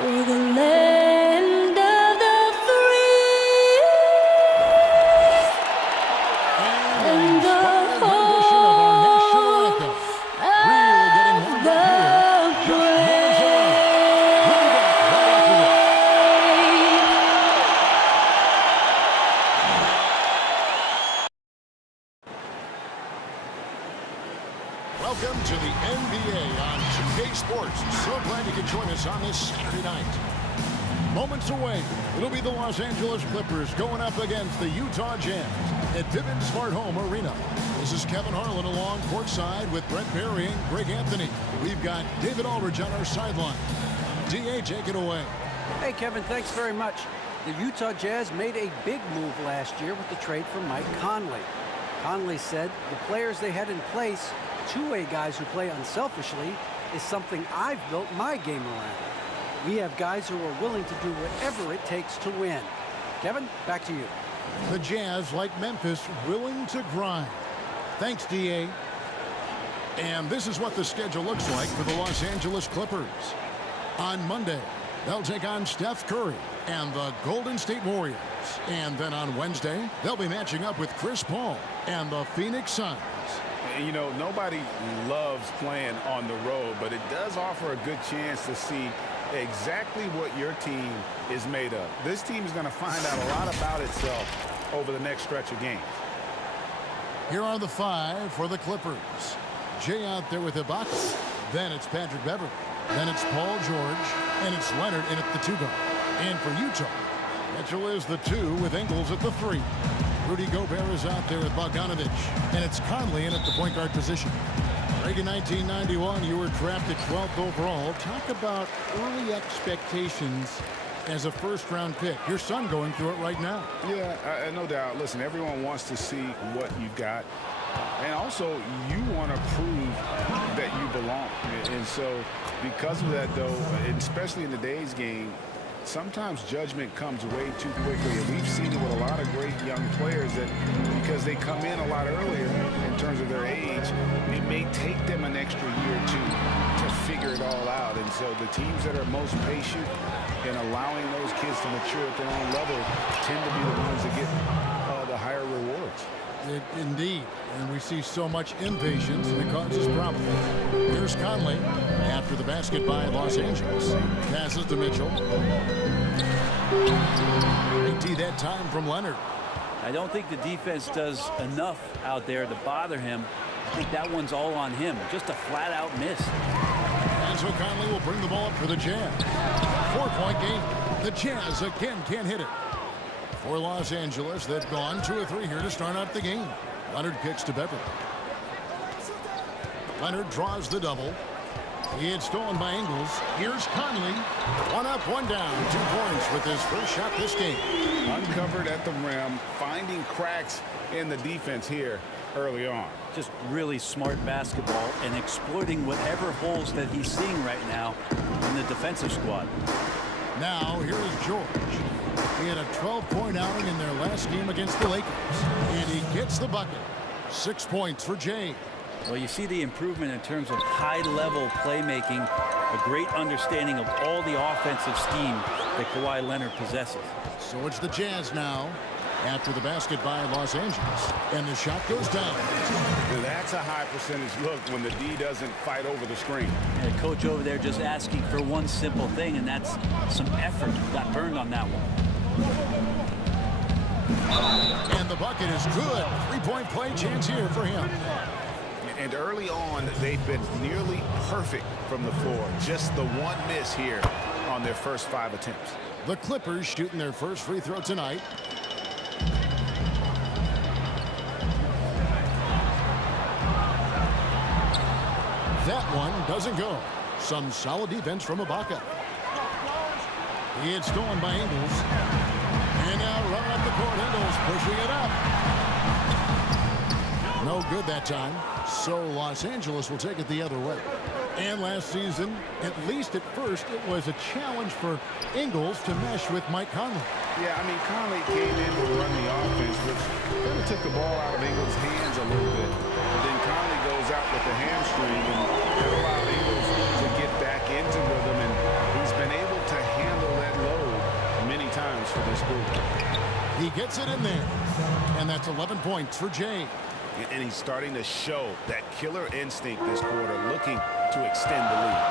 for the land of the free and the home of the brave. Welcome to the NBA on 2K Sports. So glad you could join us on this Saturday night. Moments away, it'll be the Los Angeles Clippers going up against the Utah Jazz at Vivint Smart Home Arena. This is Kevin Harlan along courtside with Brent Barry and Greg Anthony. We've got David Aldridge on our sideline. DA, take it away. Hey, Kevin, thanks very much. The Utah Jazz made a big move last year with the trade for Mike Conley. Conley said the players they had in place, two-way guys who play unselfishly, is something I've built my game around. We have guys who are willing to do whatever it takes to win. Kevin, back to you. The Jazz, like Memphis, willing to grind. Thanks, DA. And this is what the schedule looks like for the Los Angeles Clippers. On Monday, they'll take on Steph Curry and the Golden State Warriors. And then on Wednesday, they'll be matching up with Chris Paul and the Phoenix Suns. You know, nobody loves playing on the road, but it does offer a good chance to see exactly what your team is made of. This team is going to find out a lot about itself over the next stretch of games. Here are the five for the Clippers. Jay out there with Ibaka. Then it's Patrick Beverley. Then it's Paul George. And it's Leonard in at the 2-guard. And for Utah, Mitchell is the 2 with Ingles at the 3. Rudy Gobert is out there with Bogdanovic. And it's Conley in at the point guard position. Greg, in 1991, you were drafted 12th overall. Talk about early expectations as a first-round pick. Your son going through it right now. Yeah, no doubt. Listen, everyone wants to see what you got. And also, you want to prove that you belong. And so, because of that, though, especially in today's game, sometimes judgment comes way too quickly. And we've seen it with a lot of great young players that because they come in a lot earlier in terms of their age, it may take them an extra year or two to figure it all out. And so the teams that are most patient in allowing those kids to mature at their own level tend to be the ones that get the higher rewards. Indeed, and we see so much impatience and it causes problems. Here's Conley after the basket by Los Angeles. Passes to Mitchell. Big T that time from Leonard. I don't think the defense does enough out there to bother him. I think that one's all on him. Just a flat-out miss. And so Conley will bring the ball up for the Jazz. 4-point game. The Jazz again can't hit it. For Los Angeles, they've gone 2 or 3 here to start out the game. Leonard kicks to Beverley. Leonard draws the double. He had stolen by Ingles. Here's Conley. 1 up, 1 down. 2 points with his first shot this game. Uncovered at the rim, finding cracks in the defense here early on. Just really smart basketball and exploiting whatever holes that he's seeing right now in the defensive squad. Now, here is George. He had a 12-point outing in their last game against the Lakers. And he gets the bucket. 6 points for Jay. Well, you see the improvement in terms of high-level playmaking, a great understanding of all the offensive scheme that Kawhi Leonard possesses. So it's the Jazz now after the basket by Los Angeles. And the shot goes down. That's a high percentage look when the D doesn't fight over the screen. And the coach over there just asking for one simple thing, and that's some effort. Got burned on that one. And the bucket is good. 3-point play chance here for him. And early on, they've been nearly perfect from the floor. Just the one miss here on their first 5 attempts. The Clippers shooting their first free throw tonight. That one doesn't go. Some solid defense from Ibaka. He had stolen by Ingles. And now running up the court, Ingles pushing it up. No good that time. So Los Angeles will take it the other way. And last season, at least at first, it was a challenge for Ingles to mesh with Mike Conley. Yeah, I mean, Conley came in to run the offense, which kind of took the ball out of Ingles' hands a little bit. But then Conley goes out with the hamstring and that allowed Ingles to get back into rhythm, and he's been able to this group. He gets it in there. And that's 11 points for Jay. And he's starting to show that killer instinct this quarter, looking to extend the lead.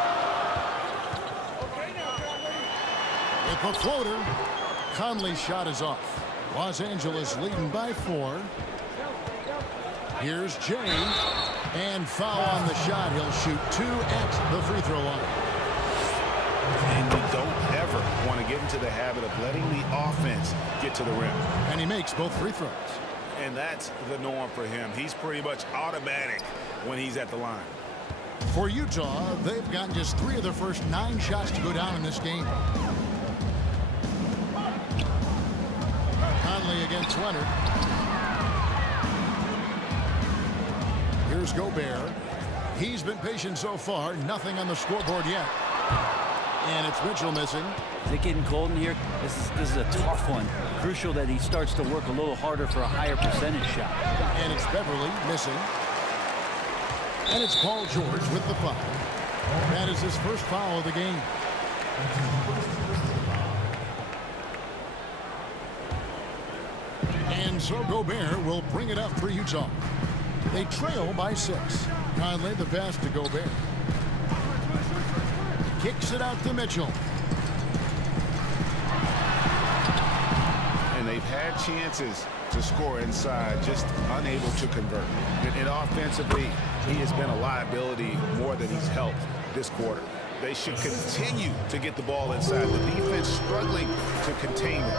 With the floater, Conley's shot is off. Los Angeles leading by 4. Here's Jay. And foul on the shot. He'll shoot 2 at the free throw line. And you don't ever want to get into the habit of letting the offense get to the rim. And he makes both free throws. And that's the norm for him. He's pretty much automatic when he's at the line. For Utah, they've gotten just 3 of their first 9 shots to go down in this game. Conley against Leonard. Here's Gobert. He's been patient so far. Nothing on the scoreboard yet. And it's Mitchell missing. Is it getting cold in here? This is a tough one. Crucial that he starts to work a little harder for a higher percentage shot. And it's Beverly missing. And it's Paul George with the foul. That is his first foul of the game. And so Gobert will bring it up for Utah. They trail by 6. Conley the pass to Gobert. Kicks it out to Mitchell. And they've had chances to score inside, just unable to convert. And offensively, he has been a liability more than he's helped this quarter. They should continue to get the ball inside. The defense struggling to contain it.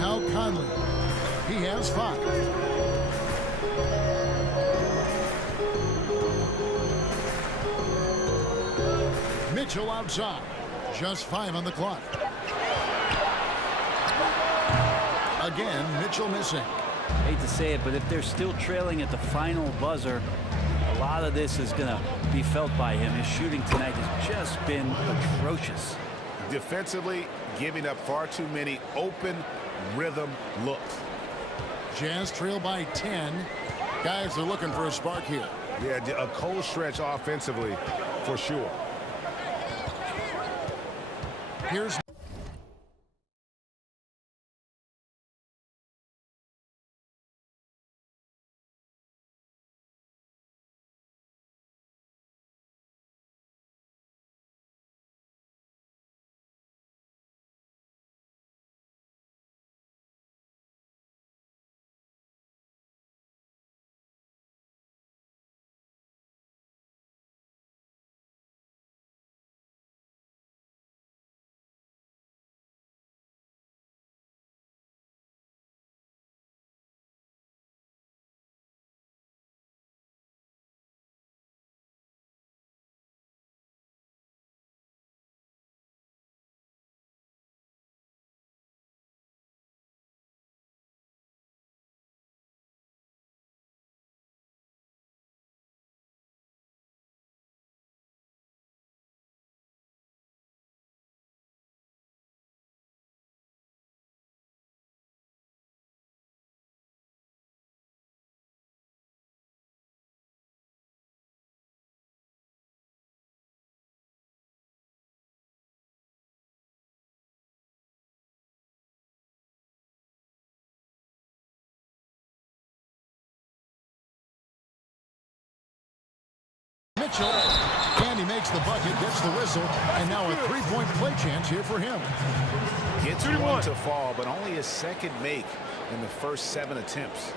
Now Conley. He has 5. Mitchell outside. Just 5 on the clock. Again, Mitchell missing. Hate to say it, but if they're still trailing at the final buzzer, a lot of this is going to be felt by him. His shooting tonight has just been atrocious. Defensively, giving up far too many open rhythm looks. Jazz trail by 10. Guys are looking for a spark here. Yeah, a cold stretch offensively for sure. Here's Mitchell, and he makes the bucket, gets the whistle, and now a 3-point play chance here for him. Gets one to fall, but only his second make in the first 7 attempts.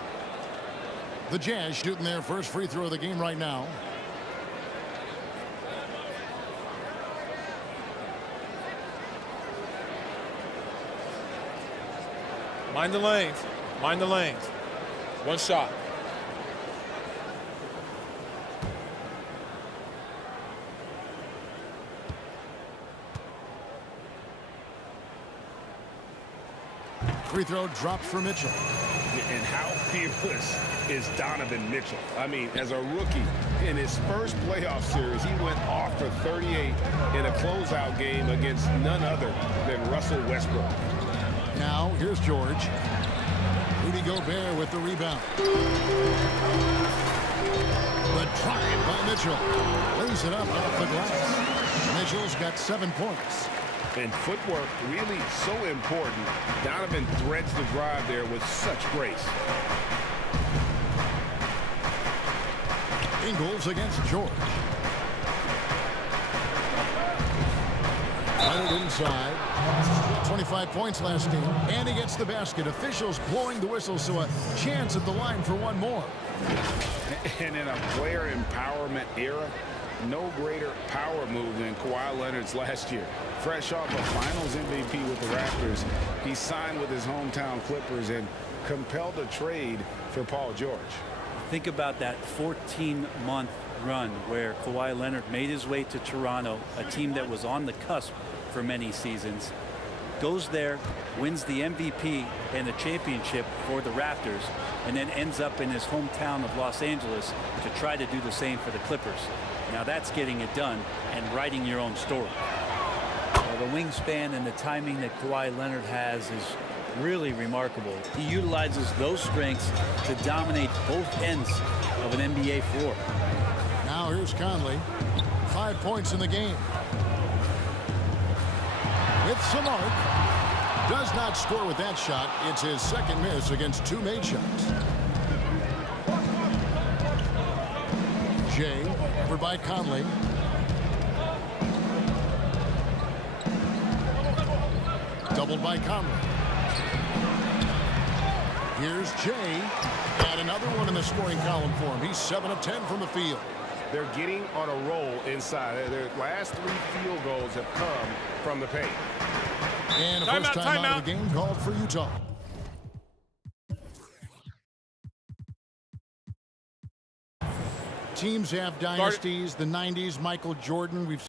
The Jazz shooting their first free throw of the game right now. Mind the lanes. Mind the lanes. One shot. Free throw drops for Mitchell. And how fearless is Donovan Mitchell? I mean, as a rookie in his first playoff series, he went off for 38 in a closeout game against none other than Russell Westbrook. Now, here's George. Rudy Gobert with the rebound. The drive by Mitchell. Lays it up off the glass. Mitchell's got 7 points. And footwork really so important. Donovan threads the drive there with such grace. Ingles against George. Leonard inside. 25 points last game, and he gets the basket. Officials blowing the whistle, so a chance at the line for one more. And in a player empowerment era, no greater power move than Kawhi Leonard's last year. Fresh off a Finals MVP with the Raptors, he signed with his hometown Clippers and compelled a trade for Paul George. Think about that 14-month run where Kawhi Leonard made his way to Toronto, a team that was on the cusp for many seasons. Goes there, wins the MVP and the championship for the Raptors, and then ends up in his hometown of Los Angeles to try to do the same for the Clippers. Now that's getting it done and writing your own story. Well, the wingspan and the timing that Kawhi Leonard has is really remarkable. He utilizes those strengths to dominate both ends of an NBA floor. Now here's Conley. 5 points in the game. With some arc. Does not score with that shot. It's his second miss against two made shots. Jay, covered by Conley. Doubled by Conley. Here's Jay. And another one in the scoring column for him. He's 7 of 10 from the field. They're getting on a roll inside. Their last 3 field goals have come from the paint. And a first time out of the game called for Utah. Teams have dynasties. The 90s, Michael Jordan. We've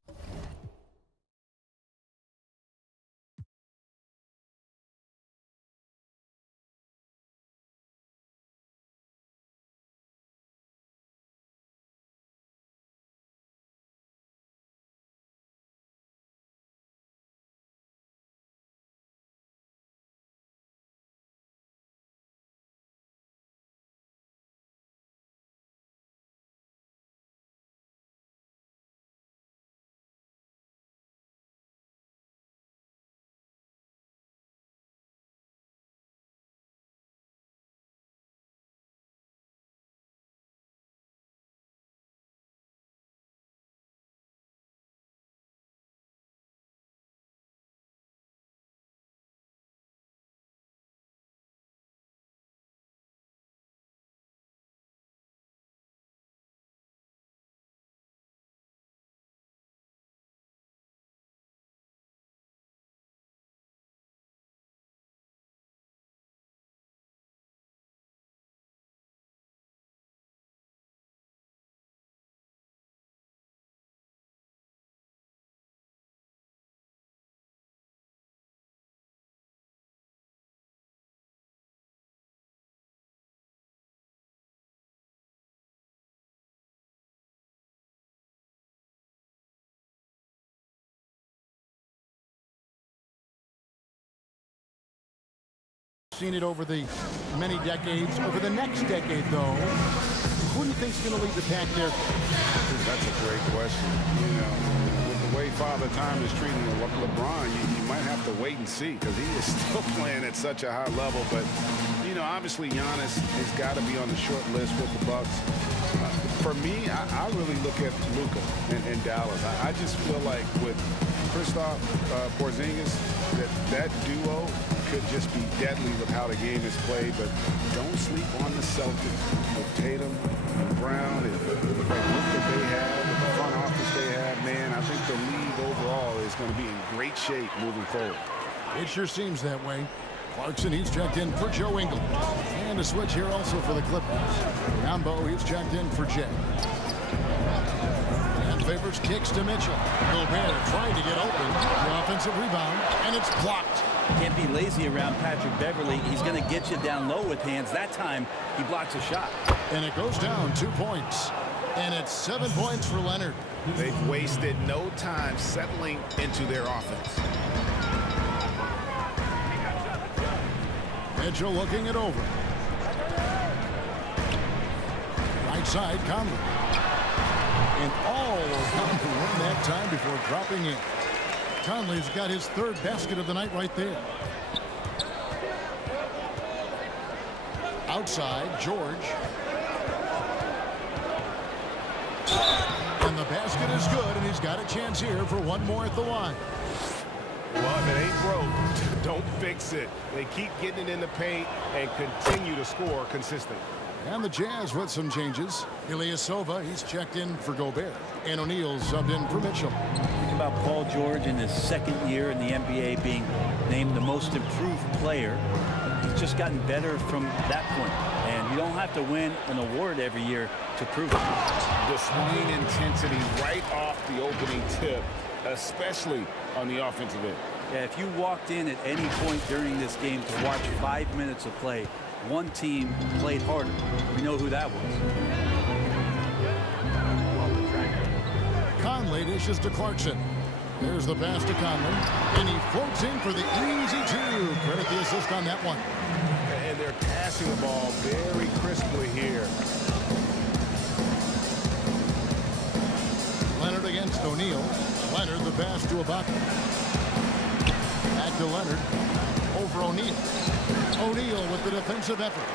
seen it over the many decades. Over the next decade, though, who do you think's going to lead the pack there? That's a great question. You know, with the way Father Time is treating LeBron, you might have to wait and see because he is still playing at such a high level. But, you know, obviously Giannis has got to be on the short list with the Bucks. For me, I really look at Luka and Dallas. I just feel like with Kristaps Porzingis, that duo could just be deadly with how the game is played. But don't sleep on the Celtics with Tatum and Brown and the look that they have, and the front office they have. Man, I think the league overall is going to be in great shape moving forward. It sure seems that way. Clarkson, he's checked in for Joe Ingles. And a switch here also for the Clippers. Rambo, he's checked in for Jay. And Favors kicks to Mitchell. Gobert trying to get open. The offensive rebound, and it's blocked. Can't be lazy around Patrick Beverly. He's going to get you down low with hands. That time, he blocks a shot. And it goes down 2 points. And it's 7 points for Leonard. They've wasted no time settling into their offense. Mitchell looking it over. Right side, Conley. And all of Conley won that time before dropping in. Conley's got his third basket of the night right there. Outside, George. And the basket is good, and he's got a chance here for one more at the line. Well, if it ain't broke, don't fix it. They keep getting it in the paint and continue to score consistently. And the Jazz with some changes. Ilyasova, he's checked in for Gobert. And O'Neal subbed in for Mitchell. Think about Paul George in his second year in the NBA being named the most improved player. He's just gotten better from that point. And you don't have to win an award every year to prove it. Displaying intensity right off the opening tip, especially on the offensive end. Yeah, if you walked in at any point during this game to watch 5 minutes of play, one team played harder. We know who that was. Conley dishes to Clarkson. There's the pass to Conley. And he floats in for the easy two. Credit the assist on that one. And they're passing the ball very crisply here. Leonard against O'Neal. Leonard the pass to Ibaka. Back to Leonard. Over O'Neal. O'Neal with the defensive effort.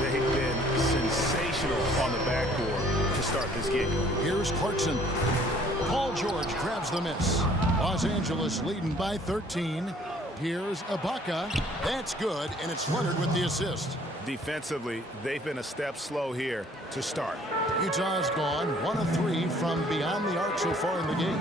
They've been sensational on the backboard to start this game. Here's Clarkson. Paul George grabs the miss. Los Angeles leading by 13. Here's Ibaka. That's good, and it's Leonard with the assist. Defensively, they've been a step slow here to start. Utah's gone 1 of 3 from beyond the arc so far in the game.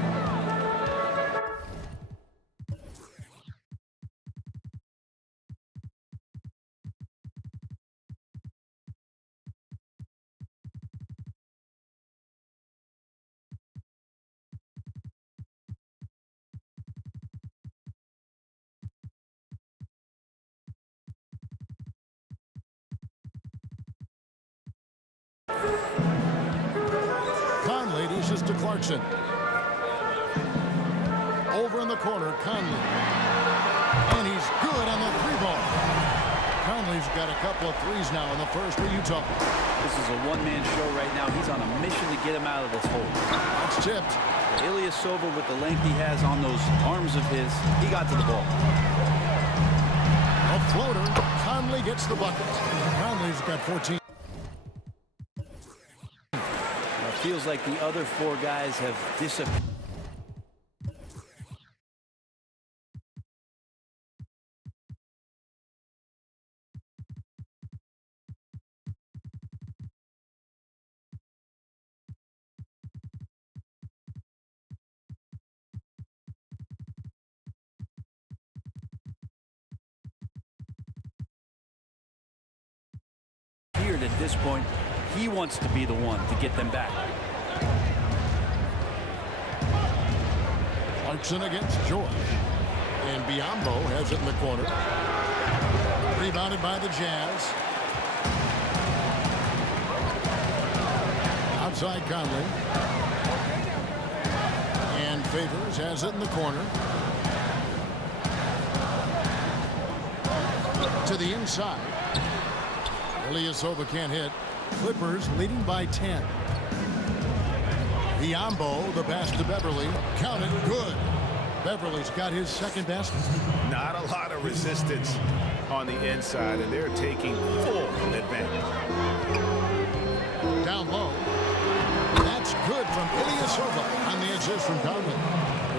Conley dishes to Clarkson. Over in the corner, Conley. And he's good on the three ball. Conley's got a couple of threes now in the first for Utah. This is a one-man show right now. He's on a mission to get him out of this hole. That's tipped. Ilyasova, with the length he has on those arms of his, he got to the ball. A floater. Conley gets the bucket. Conley's got 14. It feels like the other four guys have disappeared. At this point, he wants to be the one to get them back. Clarkson against George. And Biyombo has it in the corner. Rebounded by the Jazz. Outside Conley. And Favors has it in the corner. To the inside. Ilyasova can't hit. Clippers leading by 10. Biyombo, the pass to Beverly. Counted, good. Beverly's got his second basket. Not a lot of resistance on the inside, and they're taking full advantage. Down low. That's good from Ilyasova on the assist from Conley.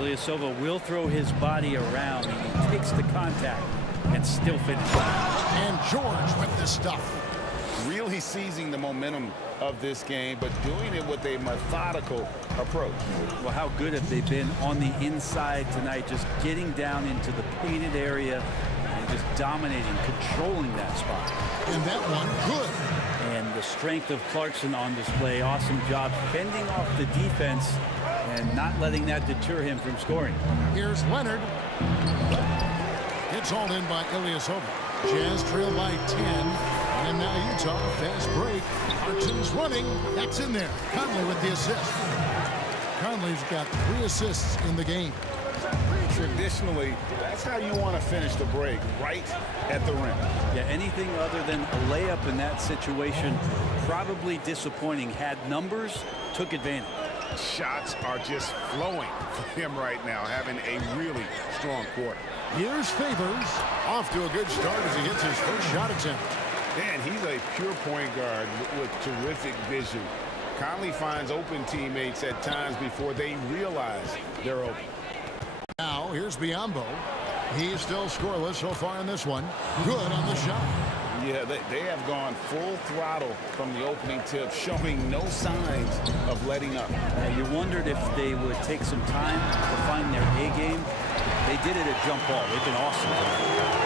Ilyasova will throw his body around. He takes the contact and still finishes. And George with the stuff. Really seizing the momentum of this game, but doing it with a methodical approach. Well, how good have they been on the inside tonight, just getting down into the painted area and just dominating, controlling that spot. And that one, good. And the strength of Clarkson on display. Awesome job fending off the defense and not letting that deter him from scoring. Here's Leonard. It's hauled in by Ilyasova. Jazz trail by 10. And now Utah, fast break. Clarkson's running. That's in there. Conley with the assist. Conley's got 3 assists in the game. Traditionally, that's how you want to finish the break, right at the rim. Yeah, anything other than a layup in that situation, probably disappointing. Had numbers, took advantage. Shots are just flowing for him right now, having a really strong quarter. Here's Favors. Off to a good start as he hits his first shot attempt. And he's a pure point guard with terrific vision. Conley finds open teammates at times before they realize they're open. Now, here's Biyombo. He's still scoreless so far in this one. Good on the shot. Yeah, they have gone full throttle from the opening tip, showing no signs of letting up. You wondered if they would take some time to find their A game. They did it at jump ball. They've been awesome.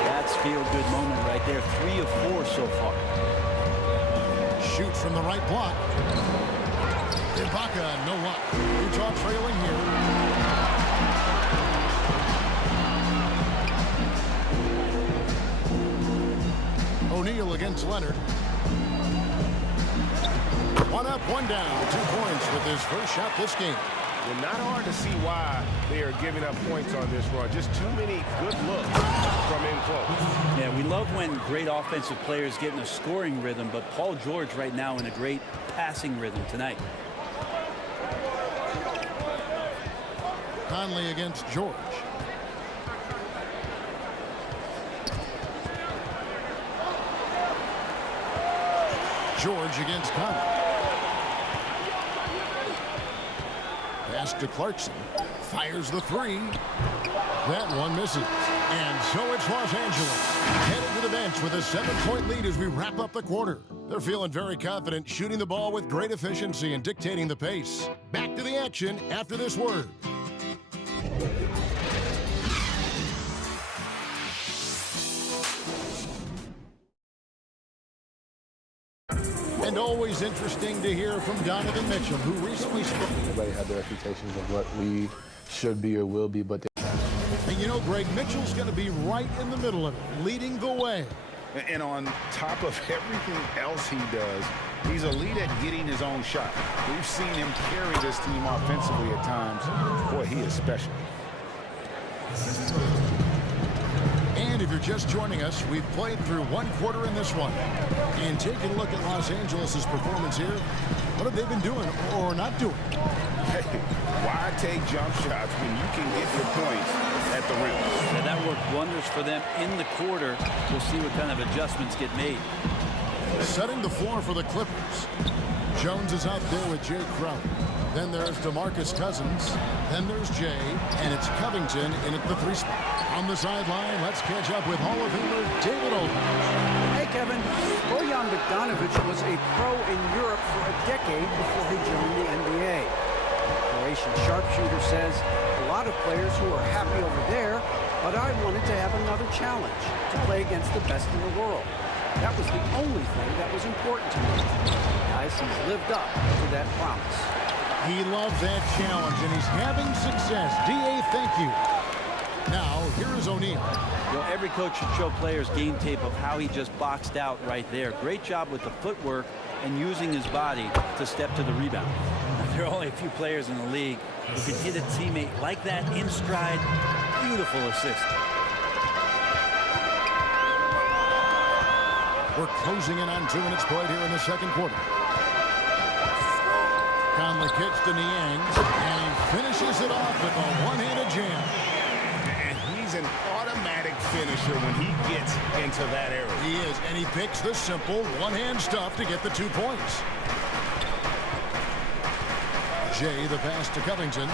That's feel-good moment right there. 3 of 4 so far. Shoots from the right block. Ibaka, no luck. Utah trailing here. O'Neal against Leonard. One up, one down. 2 points with his first shot this game. Well, not hard to see why they are giving up points on this run. Just too many good looks from in close. Yeah, we love when great offensive players get in a scoring rhythm, but Paul George right now in a great passing rhythm tonight. Conley against George. George against Conley. Pass to Clarkson. Fires the 3. That one misses. And so it's Los Angeles headed to the bench with a 7-point lead as we wrap up the quarter. They're feeling very confident, shooting the ball with great efficiency and dictating the pace. Back to the action after this word. And always interesting to hear from Donovan Mitchell, who recently spoke. Everybody had their expectations of what we should be or will be, but and you know, Greg, Mitchell's going to be right in the middle of it, leading the way. And on top of everything else he does, he's elite at getting his own shot. We've seen him carry this team offensively at times. Boy, he is special. And if you're just joining us, we've played through 1 quarter in this one. And taking a look at Los Angeles' performance here, what have they been doing or not doing? Hey, why take jump shots when you can get your points at the rim? And that worked wonders for them in the quarter. We'll see what kind of adjustments get made. Setting the floor for the Clippers. Jones is out there with Jay Crowder. Then there's DeMarcus Cousins. Then there's Jay. And it's Covington in at the 3 spot. On the sideline, let's catch up with Hall of Famer David Aldridge. Hey, Kevin. Bojan Bogdanovic was a pro in Europe for a decade before he joined the NBA. The Croatian sharpshooter says a lot of players who are happy over there, but I wanted to have another challenge, to play against the best in the world. That was the only thing that was important to me. Guys, he's lived up to that promise. He loves that challenge, and he's having success. D.A., thank you. Now, here is O'Neal. Well, every coach should show players game tape of how he just boxed out right there. Great job with the footwork and using his body to step to the rebound. There are only a few players in the league who can hit a teammate like that in stride. Beautiful assist. We're closing in on 2 minutes played here in the second quarter. Conley kicks to Niang, and he finishes it off with a one-handed jam. And he's an automatic finisher when he gets into that area. He is, and he picks the simple one-hand stuff to get the 2 points. Jay, the pass to Covington.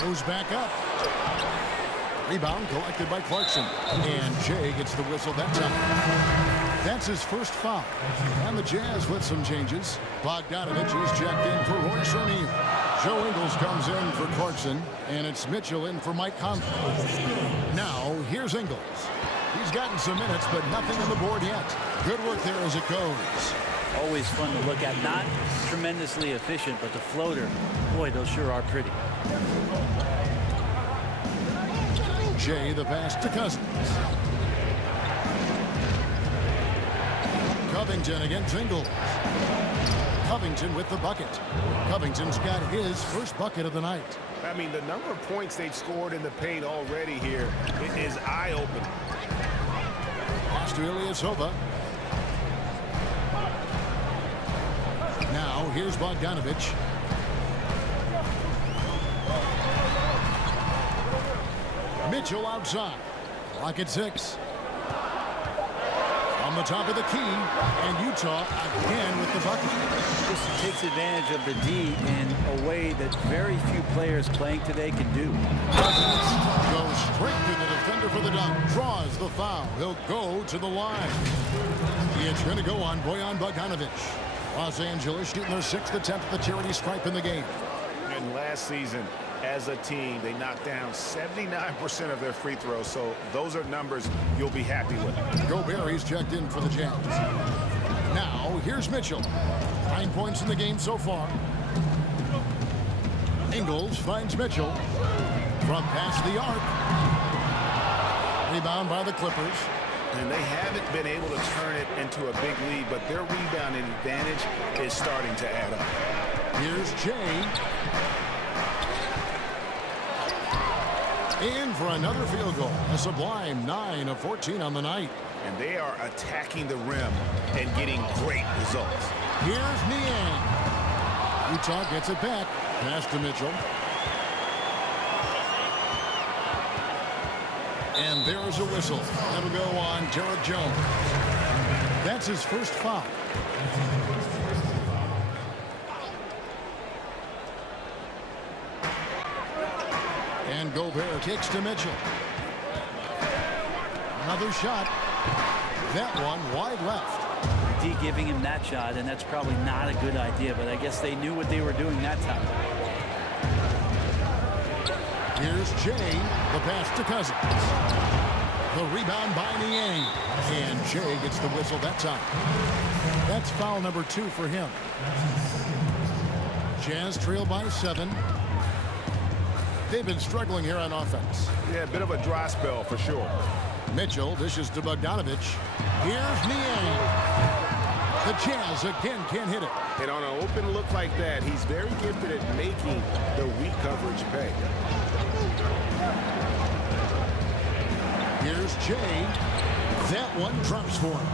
Goes back up. Rebound collected by Clarkson. And Jay gets the whistle that time. That's his first foul. And the Jazz with some changes. Bogdanovic is checked in for Royce O'Neal. Joe Ingles comes in for Clarkson. And it's Mitchell in for Mike Conley. Now, here's Ingles. He's gotten some minutes, but nothing on the board yet. Good work there as it goes. Always fun to look at. Not tremendously efficient, but the floater, boy, those sure are pretty. Jay, the pass to Cousins. Covington against Ingles. Covington with the bucket. Covington's got his first bucket of the night. I mean, the number of points they've scored in the paint already here is eye-opening. Pass to Ilyasova. Now, here's Bogdanovic. Mitchell outside. Clock at 6. On the top of the key, and Utah again with the bucket. This takes advantage of the D in a way that very few players playing today can do. Cousins goes straight to the defender for the dunk. Draws the foul. He'll go to the line. It's going to go on Bojan Bogdanovic. Los Angeles shooting their 6th attempt at the charity stripe in the game. And last season, as a team, they knocked down 79% of their free throws, so those are numbers you'll be happy with. Gobert, he's checked in for the Jazz. Now, here's Mitchell. 9 points in the game so far. Ingles finds Mitchell from past the arc. Rebound by the Clippers. And they haven't been able to turn it into a big lead, but their rebounding advantage is starting to add up. Here's Jay. In for another field goal. A sublime 9 of 14 on the night. And they are attacking the rim and getting great results. Here's Niang. Utah gets it back. Pass to Mitchell. And there's a whistle. That'll go on Jared Jones. That's his first foul. And Gobert kicks to Mitchell. Another shot. That one wide left. D giving him that shot, and that's probably not a good idea, but I guess they knew what they were doing that time. Here's Jay. The pass to Cousins. The rebound by Niang. And Jay gets the whistle that time. That's foul number 2 for him. Jazz trail by 7. They've been struggling here on offense. Yeah, a bit of a dry spell for sure. Mitchell dishes to Bogdanovic. Here's Niang. The Jazz again can't hit it. And on an open look like that, he's very gifted at making the weak coverage pay. Here's Jay. That one drops for him.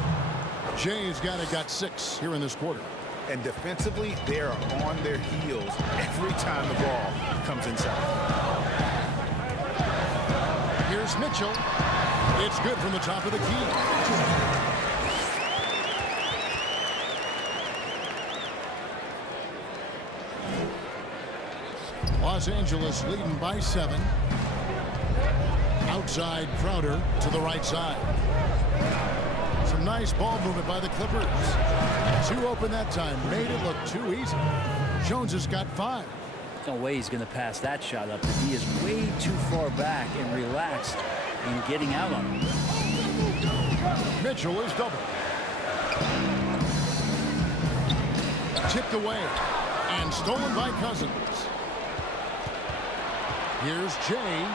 Jay's got 6 here in this quarter. And defensively, they are on their heels every time the ball comes inside. Here's Mitchell. It's good from the top of the key. Los Angeles leading by 7. Outside Crowder to the right side. Some nice ball movement by the Clippers. 2 open that time. Made it look too easy. Jones has got 5. No way he's going to pass that shot up. The D is way too far back and relaxed in getting out on him. Mitchell is double. Tipped away and stolen by Cousins. Here's Jay,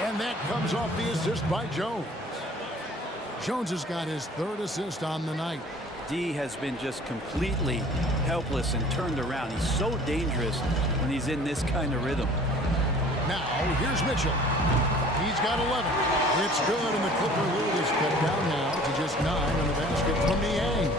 and that comes off the assist by Jones. Jones has got his 3rd assist on the night. D has been just completely helpless and turned around. He's so dangerous when he's in this kind of rhythm. Now, here's Mitchell. He's got 11. It's good, and the Clipper lead is cut down now to just 9 on the basket from Niang.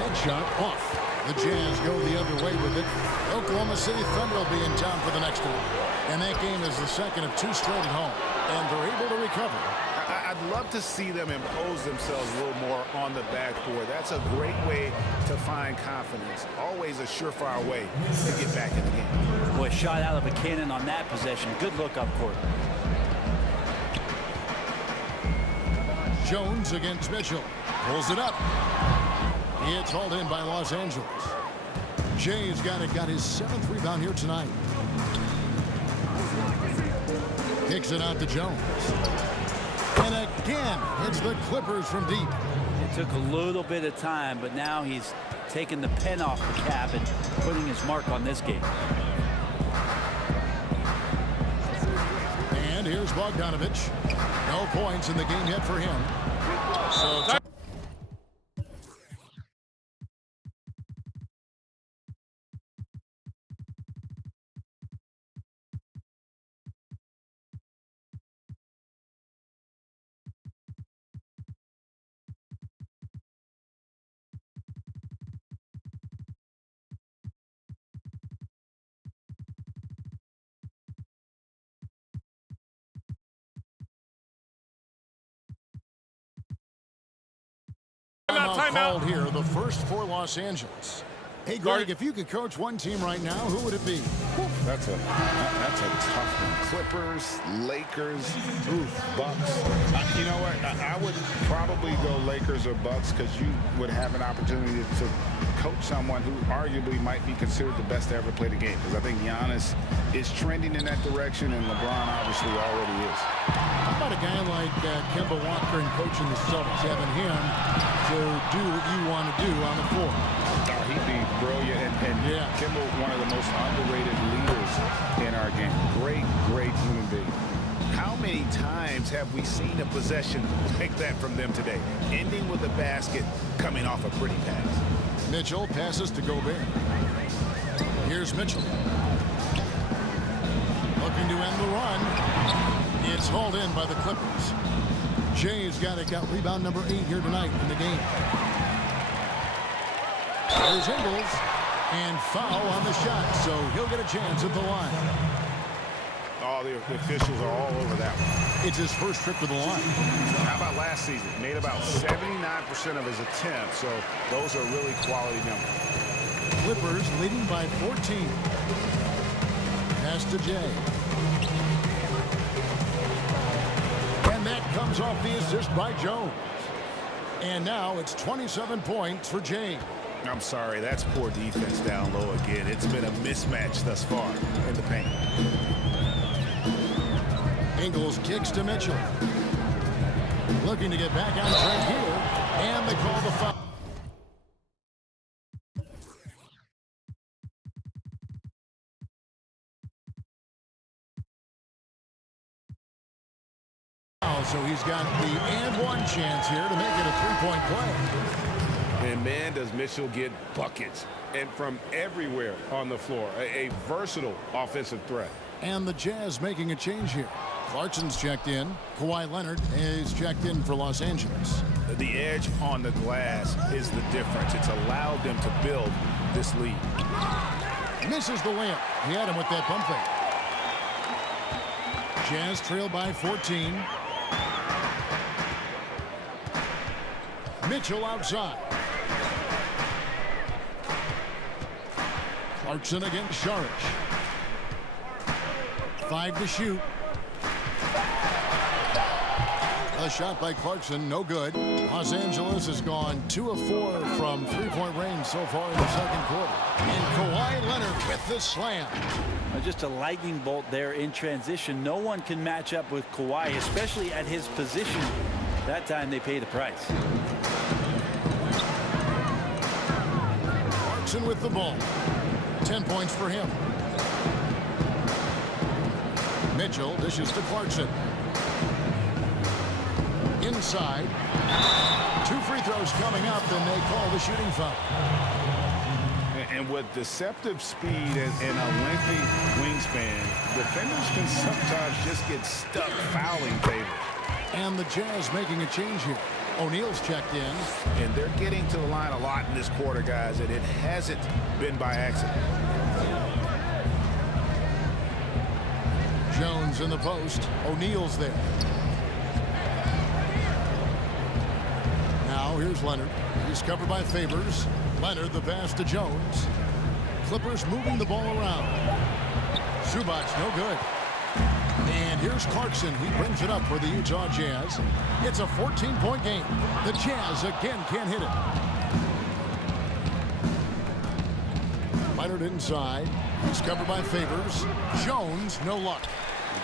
Head shot off. The Jazz go the other way with it. Oklahoma City Thunder will be in town for the next one. And that game is the second of 2 straight at home. And they're able to recover. I'd love to see them impose themselves a little more on the backboard. That's a great way to find confidence. Always a surefire way to get back in the game. Boy, shot out of a cannon on that possession. Good look up court. Jones against Mitchell. Pulls it up. It's hauled in by Los Angeles. Jay's got his 7th rebound here tonight. Kicks it out to Jones. And again, it's the Clippers from deep. It took a little bit of time, but now he's taking the pen off the cap and putting his mark on this game. And here's Bogdanovic. No points in the game yet for him. So called here, the first for Los Angeles. Hey, Greg, if you could coach one team right now, who would it be? That's a tough one. Clippers, Lakers, Bucks. You know what? I would probably go Lakers or Bucks because you would have an opportunity to coach someone who arguably might be considered the best to ever play the game. Because I think Giannis is trending in that direction, and LeBron obviously already is. How about a guy like Kemba Walker and coaching the Celtics, having him to do what you want to do on the floor? He'd be brilliant, and Kemba, one of the most underrated leaders in our game. Great human being. How many times have we seen a possession like that from them today? Ending with a basket, coming off a pretty pass. Mitchell passes to Gobert. Here's Mitchell. Looking to end the run. It's hauled in by the Clippers. Jay's got rebound number 8 here tonight in the game. There's Ingles, and foul on the shot, so he'll get a chance at the line. Oh, the officials are all over that one. It's his first trip to the line. How about last season? Made about 79% of his attempts, so those are really quality numbers. Clippers leading by 14. Pass to Jay. And that comes off the assist by Jones. And now it's 27 points for Jay. I'm sorry, that's poor defense down low again. It's been a mismatch thus far in the paint. Ingles kicks to Mitchell. Looking to get back on track here. And they call the foul. So he's got the and one chance here to make it a three-point play. And man, does Mitchell get buckets, and from everywhere on the floor. A versatile offensive threat. And the Jazz making a change here. Clarkson's checked in. Kawhi Leonard is checked in for Los Angeles. The edge on the glass is the difference. It's allowed them to build this lead. Misses the layup. He had him with that pump fake. Jazz trail by 14. Mitchell outside. Clarkson against Saric. 5 to shoot. A shot by Clarkson, no good. Los Angeles has gone 2 of 4 from three-point range so far in the second quarter. And Kawhi Leonard with the slam. Just a lightning bolt there in transition. No one can match up with Kawhi, especially at his position. That time they pay the price. Clarkson with the ball. 10 points for him. Mitchell dishes to Clarkson. Inside. 2 free throws coming up, and they call the shooting foul. And with deceptive speed and a lengthy wingspan, defenders can sometimes just get stuck fouling favors. And the Jazz making a change here. O'Neal's checked in. And they're getting to the line a lot in this quarter, guys, and it hasn't been by accident. Jones in the post. O'Neal's there. Now here's Leonard. He's covered by Favors. Leonard the pass to Jones. Clippers moving the ball around. Zubac no good. And here's Clarkson. He brings it up for the Utah Jazz. It's a 14-point game. The Jazz again can't hit it. Leonard inside. He's covered by Favors. Jones, no luck.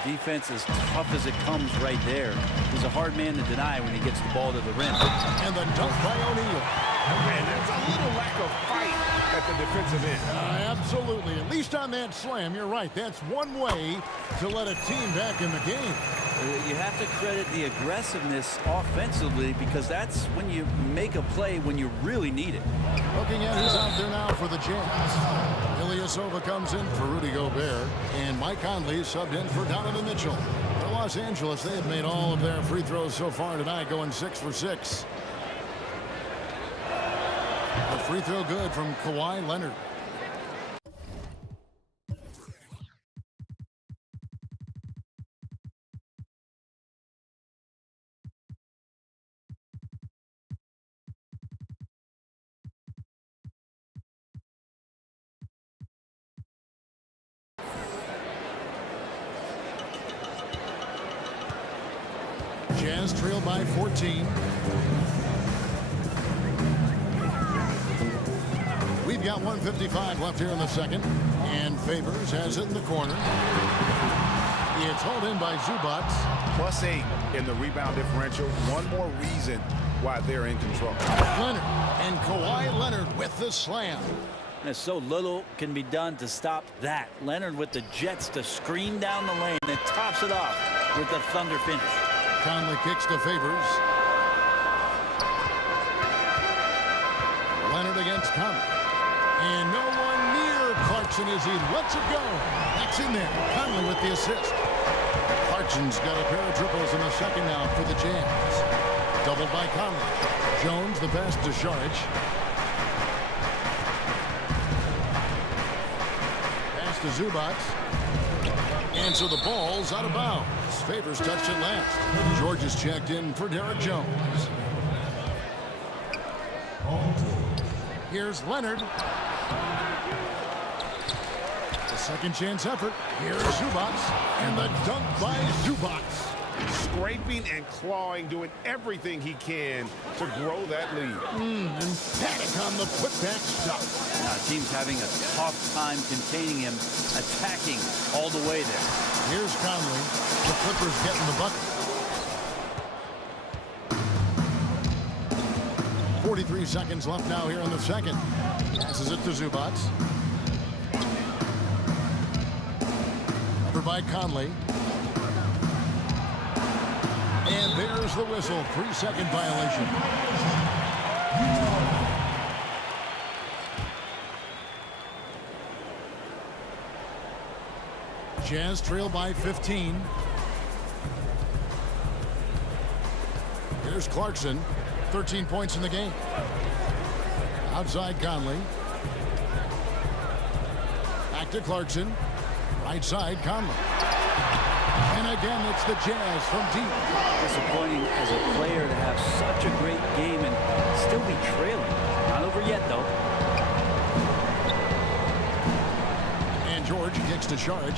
The defense is tough as it comes right there. He's a hard man to deny when he gets the ball to the rim. And the dunk by O'Neal. And there's a little lack of fight at the defensive end. Absolutely. At least on that slam, you're right. That's one way to let a team back in the game. You have to credit the aggressiveness offensively, because that's when you make a play when you really need it. Looking at who's out there now for the Jazz. Ilyasova comes in for Rudy Gobert, and Mike Conley subbed in for Donovan Mitchell. For Los Angeles, they have made all of their free throws so far tonight, going 6 for 6. A free throw good from Kawhi Leonard. Jazz trail by 14. We've got 1:55 left here in the second. And Favors has it in the corner. It's hauled in by Zubac. +8 in the rebound differential. One more reason why they're in control. Leonard and Kawhi Leonard with the slam. There's so little can be done to stop that. Leonard with the jets to screen down the lane, then tops it off with the thunder finish. Conley kicks to Favors. Leonard against Conley. And no one near Clarkson as he lets it go. That's in there. Conley with the assist. Clarkson's got a pair of triples in the second now for the Jazz. Doubled by Conley. Jones the pass to Saric. Pass to Zubac. And so the ball's out of bounds. Favors touched it last. George is checked in for Derek Jones. Here's Leonard. The second chance effort. Here's Zubac. And the dunk by Zubac. Scraping and clawing, doing everything he can to grow that lead. Emphatic on the putback shot. Team's having a tough time containing him, attacking all the way there. Here's Conley. The Clippers getting the bucket. 43 seconds left now here in the second. Passes it to Zubac. Covered by Conley. And there's the whistle. 3-second violation. Jazz trail by 15. Here's Clarkson. 13 points in the game. Outside Conley. Back to Clarkson. Right side Conley. And again, it's the Jazz from deep. Disappointing as a player to have such a great game and still be trailing. Not over yet, though. And George kicks to Saric.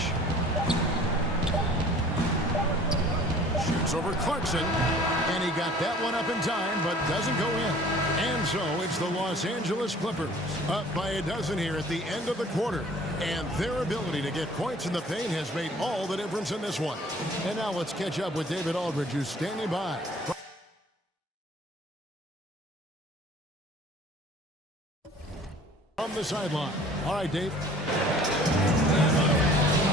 Shoots over Clarkson. And he got that one up in time, but doesn't go in. And so it's the Los Angeles Clippers up by a dozen here at the end of the quarter. And their ability to get points in the paint has made all the difference in this one. And now let's catch up with David Aldridge, who's standing by. From the sideline. All right, Dave.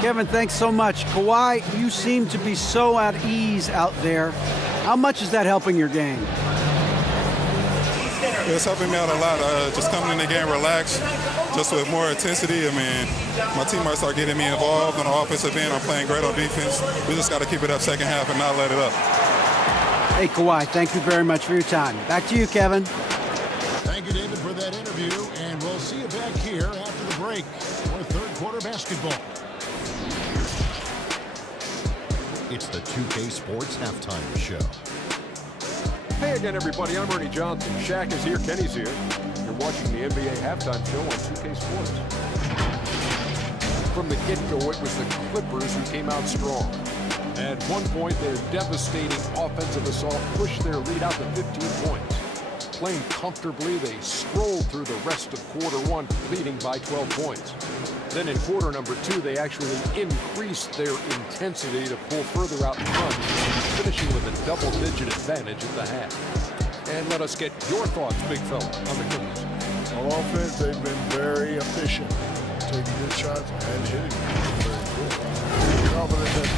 Kevin, thanks so much. Kawhi, you seem to be so at ease out there. How much is that helping your game? It's helping me out a lot. Just coming in the game relaxed, just with more intensity. I mean, my teammates are getting me involved on the offensive end. I'm playing great on defense. We just got to keep it up second half and not let it up. Hey, Kawhi, thank you very much for your time. Back to you, Kevin. Thank you, David, for that interview. And we'll see you back here after the break for third quarter basketball. It's the 2K Sports Halftime Show. Hey again, everybody. I'm Ernie Johnson. Shaq is here. Kenny's here. You're watching the NBA Halftime Show on 2K Sports. From the get-go, it was the Clippers who came out strong. At one point, their devastating offensive assault pushed their lead out to 15 points. Playing comfortably, they strolled through the rest of quarter one, leading by 12 points. Then in quarter number two, they actually increased their intensity to pull further out in front, finishing with a double-digit advantage at the half. And let us get your thoughts, big fella, on the Clippers. On offense, they've been very efficient, taking good shots and hitting them. Very good. Confident that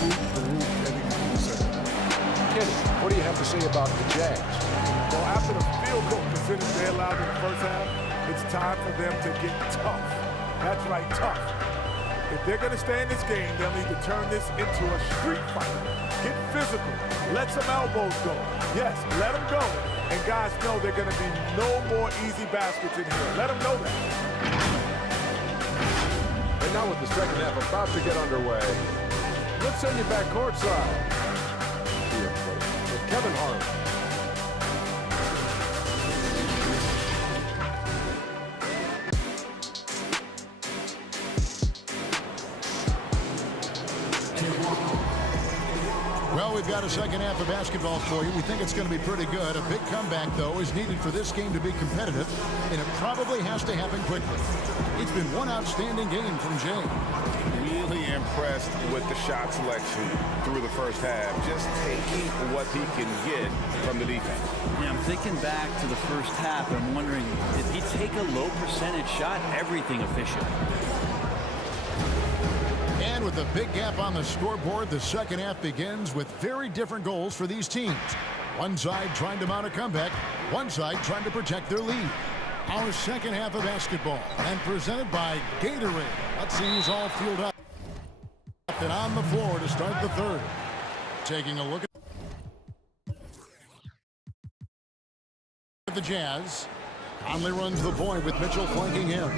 we moved the roof heading into the second half. Kenny, what do you have to say about the Jazz? Well, after the field goal percentage they allowed in the first half, it's time for them to get tough. That's right, tough. If they're going to stay in this game, they'll need to turn this into a street fight. Get physical. Let some elbows go. Yes, let them go. And guys know they're going to be no more easy baskets in here. Let them know that. And now with the second half about to get underway, let's send you back courtside. Here, with Kevin Harlan. Well, we've got a second half of basketball for you. We think it's going to be pretty good. A big comeback, though, is needed for this game to be competitive, and it probably has to happen quickly. It's been one outstanding game from Jay. Really impressed with the shot selection through the first half. Just taking what he can get from the defense. Yeah, I'm thinking back to the first half. I'm wondering, did he take a low percentage shot? Everything efficient. And with a big gap on the scoreboard, the second half begins with very different goals for these teams. One side trying to mount a comeback, one side trying to protect their lead. Our second half of basketball, and presented by Gatorade. Let's see who's all fueled up and on the floor to start the third. Taking a look at the Jazz. Conley runs the point with Mitchell flanking him.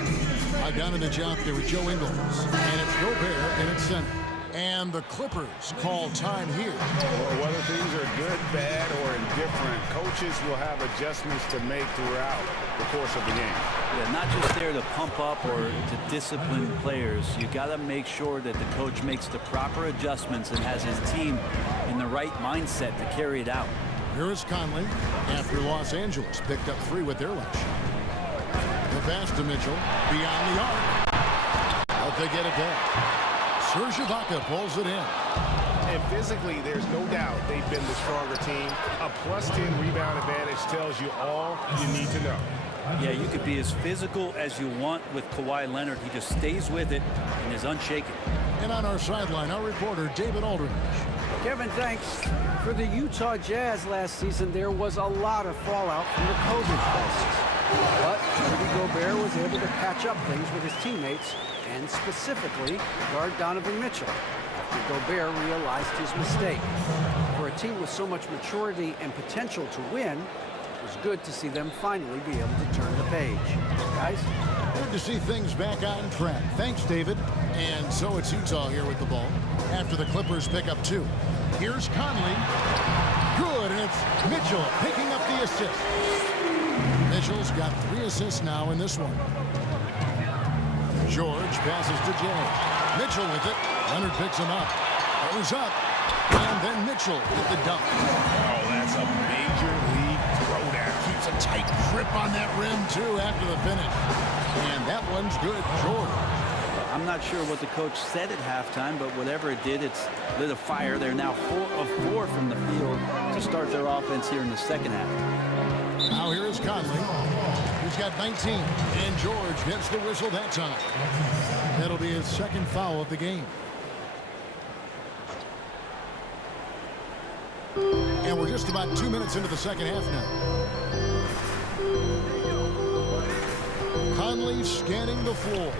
Bogdanovich out there with Joe Ingles. And it's Gobert in its center. And the Clippers call time here. Well, whether things are good, bad, or indifferent, coaches will have adjustments to make throughout the course of the game. Yeah, not just there to pump up or to discipline players. You got to make sure that the coach makes the proper adjustments and has his team in the right mindset to carry it out. Here is Conley after Los Angeles picked up 3 with their lunch. The pass to Mitchell beyond the arc. But they get it back. Serge Ibaka pulls it in. And physically, there's no doubt they've been the stronger team. A +10 rebound advantage tells you all you need to know. Yeah, you could be as physical as you want with Kawhi Leonard. He just stays with it and is unshaken. And on our sideline, our reporter, David Aldridge. Kevin, thanks. For the Utah Jazz last season, there was a lot of fallout from the COVID crisis. But Rudy Gobert was able to patch up things with his teammates and specifically guard Donovan Mitchell after Gobert realized his mistake. For a team with so much maturity and potential to win, it was good to see them finally be able to turn the page. Guys? Good to see things back on track. Thanks, David. And so it's Utah here with the ball after the Clippers pick up 2. Here's Conley. Good, and it's Mitchell picking up the assist. Mitchell's got 3 assists now in this one. George passes to Jay. Mitchell with it. Leonard picks him up. Goes up. And then Mitchell with the dunk. Oh, that's a major league throwdown. Keeps a tight grip on that rim, too, after the finish. And that one's good. George. I'm not sure what the coach said at halftime, but whatever it did, it's lit a fire. They're now 4 of 4 from the field to start their offense here in the second half. Now here is Conley. He's got 19, and George gets the whistle that time. That'll be his second foul of the game. And we're just about 2 minutes into the second half now. Conley scanning the floor.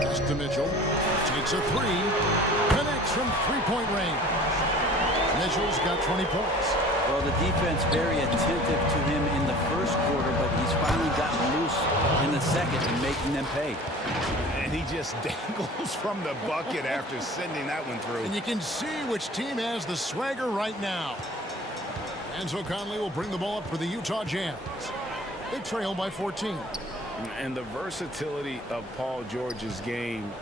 Pass to Mitchell. Takes a 3. Connects from three-point range. Mitchell's got 20 points. Well, the defense very attentive to him in the first quarter, but he's finally gotten loose in the second and making them pay. And he just dangles from the bucket after sending that one through. And you can see which team has the swagger right now. And so Conley will bring the ball up for the Utah Jazz. They trail by 14. And the versatility of Paul George's game,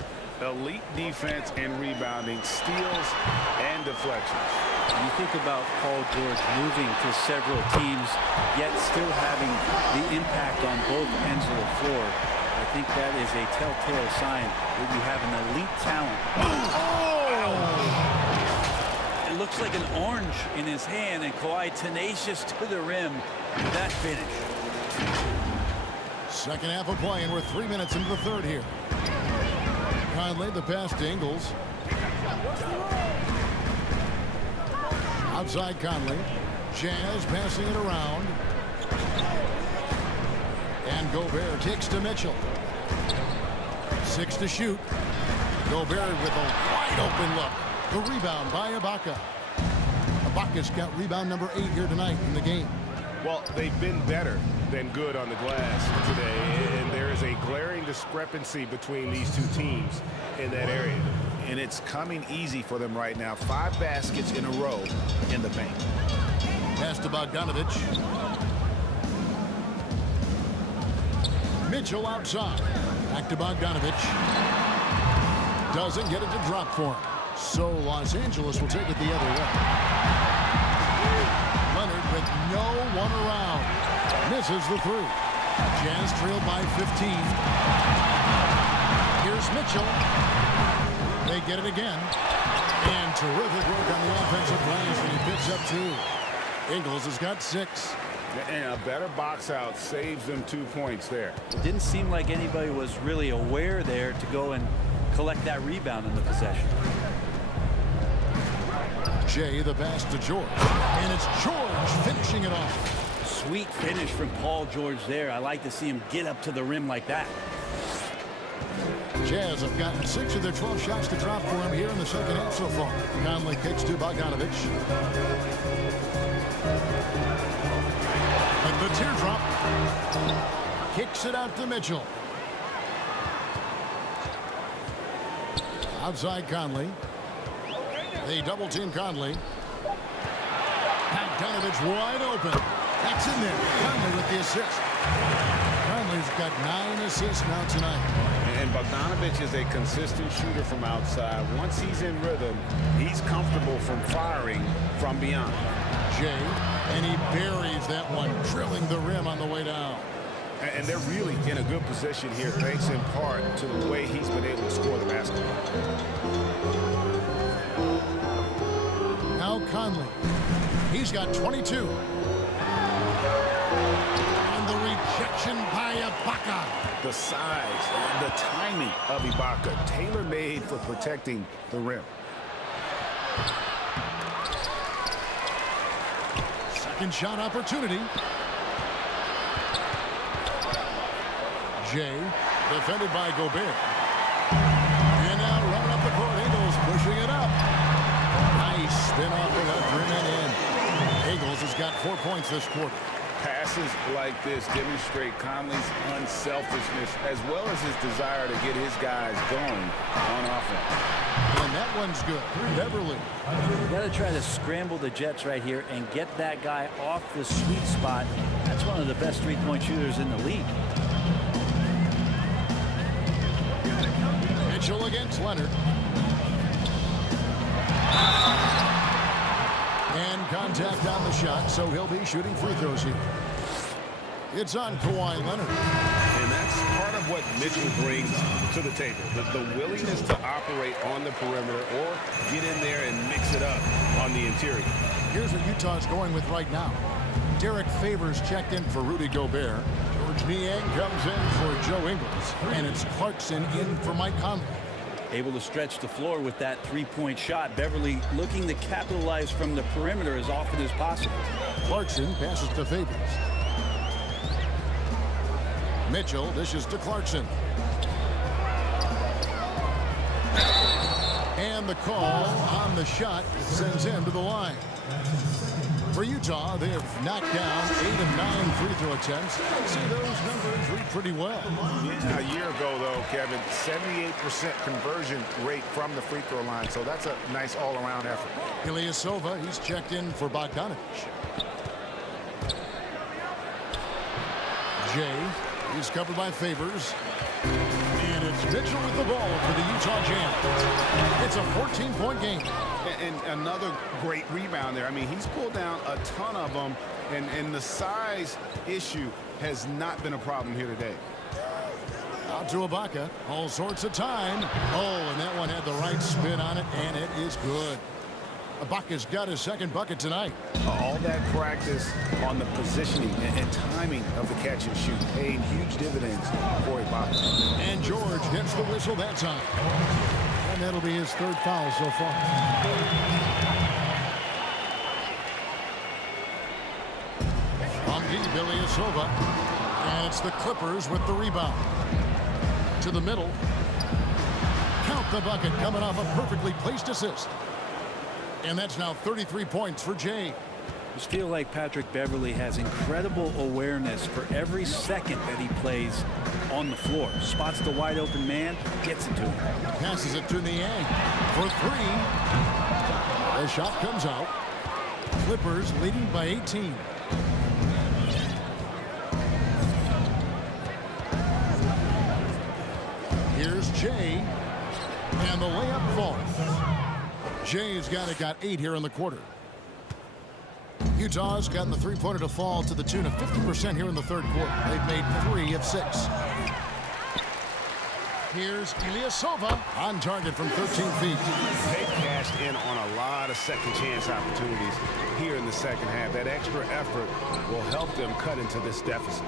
elite defense and rebounding, steals and deflections. You think about Paul George moving to several teams, yet still having the impact on both ends of the floor. I think that is a telltale sign that you have an elite talent. Oh! It looks like an orange in his hand, and Kawhi tenacious to the rim with that finish. Second half of play, and we're 3 minutes into the third here. Conley, the pass to Ingles. Outside Conley. Jazz passing it around. And Gobert kicks to Mitchell. 6 to shoot. Gobert with a wide open look. The rebound by Ibaka. Ibaka's got rebound number 8 here tonight in the game. Well, they've been better than good on the glass today, and there is a glaring discrepancy between these two teams in that area. And it's coming easy for them right now. 5 baskets in a row in the paint. Pass to Bogdanovich. Mitchell outside. Back to Bogdanovich. Doesn't get it to drop for him. So Los Angeles will take it the other way. Leonard with no one around. Misses the three. Jazz trailed by 15. Here's Mitchell. They get it again. And terrific work on the offensive glass, and he picks up 2. Ingles has got 6. And a better box out saves them 2 points there. It didn't seem like anybody was really aware there to go and collect that rebound in the possession. Jay, the pass to George. And it's George finishing it off. Sweet finish from Paul George there. I like to see him get up to the rim like that. Jazz have gotten 6 of their 12 shots to drop for him here in the second half so far. Conley kicks to Bogdanovich. And the teardrop kicks it out to Mitchell. Outside Conley. They double team Conley. Bogdanovich wide open. That's in there. Conley with the assist. Conley's got 9 assists now tonight. And Bogdanovich is a consistent shooter from outside. Once he's in rhythm, he's comfortable from firing from beyond. Jay, and he buries that one, drilling the rim on the way down. And they're really in a good position here, thanks in part to the way he's been able to score the basketball. Now Conley. He's got 22. And the rejection by Ibaka. The size, the timing of Ibaka, tailor-made for protecting the rim. Second shot opportunity. Jay, defended by Gobert. And now running up the court, Ingles pushing it up. Nice spin off the left rim and in. Ingles has got 4 points this quarter. Passes like this demonstrate Conley's unselfishness as well as his desire to get his guys going on offense. And that one's good. Beverly. You got to try to scramble the Jets right here and get that guy off the sweet spot. That's one of the best three-point shooters in the league. Mitchell against Leonard. And contact on the shot, so he'll be shooting free throws here. It's on Kawhi Leonard. And that's part of what Mitchell brings to the table. The willingness to operate on the perimeter or get in there and mix it up on the interior. Here's what Utah's going with right now. Derek Favors checked in for Rudy Gobert. George Niang comes in for Joe Ingles. And it's Clarkson in for Mike Conley. Able to stretch the floor with that three-point shot. Beverly looking to capitalize from the perimeter as often as possible. Clarkson passes to Favors. Mitchell dishes to Clarkson. And the call on the shot sends him to the line. For Utah, they have knocked down 8 of 9 free throw attempts. I see those numbers read pretty well. Yeah, a year ago, though, Kevin, 78% conversion rate from the free throw line. So that's a nice all-around effort. Ilyasova, he's checked in for Bogdanovich. Jay, he's covered by Favors. And it's Mitchell with the ball for the Utah Jazz. It's a 14-point game. And another great rebound there. I mean, he's pulled down a ton of them, and the size issue has not been a problem here today. Out to Ibaka. All sorts of time. Oh, and that one had the right spin on it, and it is good. Ibaka's got his second bucket tonight. All that practice on the positioning and timing of the catch and shoot paid huge dividends for Ibaka. And George gets the whistle that time. And that'll be his third foul so far. From deep, Ilyasova. And it's the Clippers with the rebound. To the middle. Count the bucket coming off a perfectly placed assist. And that's now 33 points for Jay. I just feel like Patrick Beverly has incredible awareness for every second that he plays on the floor. Spots the wide open man, gets it to him. Passes it to Niang for 3. The shot comes out. Clippers leading by 18. Here's Jay. And the layup falls. Jay's got 8 here in the quarter. Utah's gotten the three-pointer to fall to the tune of 50% here in the third quarter. They've made 3 of 6. Here's Ilyasova on target from 13 feet. They've cashed in on a lot of second chance opportunities here in the second half. That extra effort will help them cut into this deficit.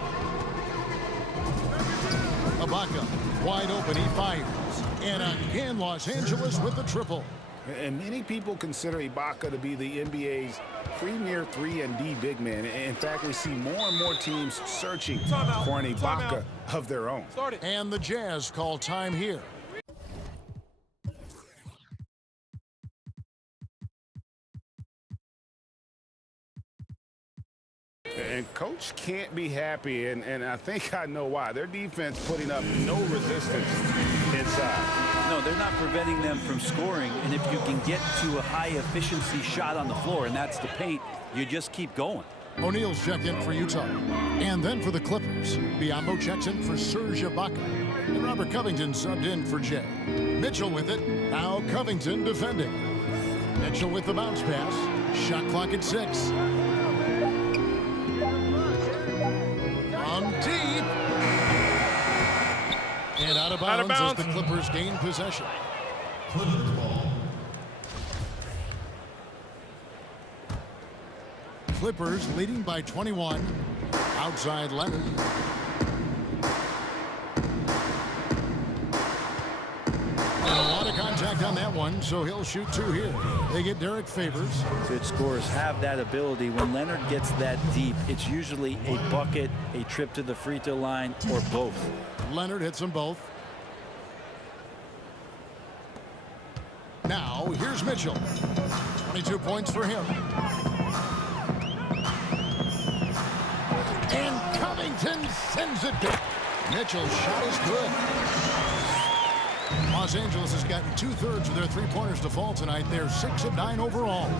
Ibaka wide open, he fires. And again, Los Angeles with the triple. And many people consider Ibaka to be the NBA's premier 3-and-D big man. In fact, we see more and more teams searching for an Ibaka of their own. And the Jazz call time here. And coach can't be happy, and I think I know why. Their defense putting up no resistance inside. No, they're not preventing them from scoring, and if you can get to a high-efficiency shot on the floor, and that's the paint, you just keep going. O'Neal's checked in for Utah. And then for the Clippers, Biyombo checks in for Serge Ibaka. And Robert Covington subbed in for Jay. Mitchell with it. Now Covington defending. Mitchell with the bounce pass. Shot clock at 6. From deep. And out of bounds as the Clippers gain possession. Clippers leading by 21. Outside Leonard. And a lot of contact on that one, so he'll shoot 2 here. They get Derek Favors. Good scorers have that ability. When Leonard gets that deep, it's usually a bucket, a trip to the free throw line, or both. Leonard hits them both. Now, here's Mitchell. 22 points for him. And Covington sends it back. Mitchell's shot is good. Los Angeles has gotten 2/3 of their three-pointers to fall tonight. They're 6 of 9 overall.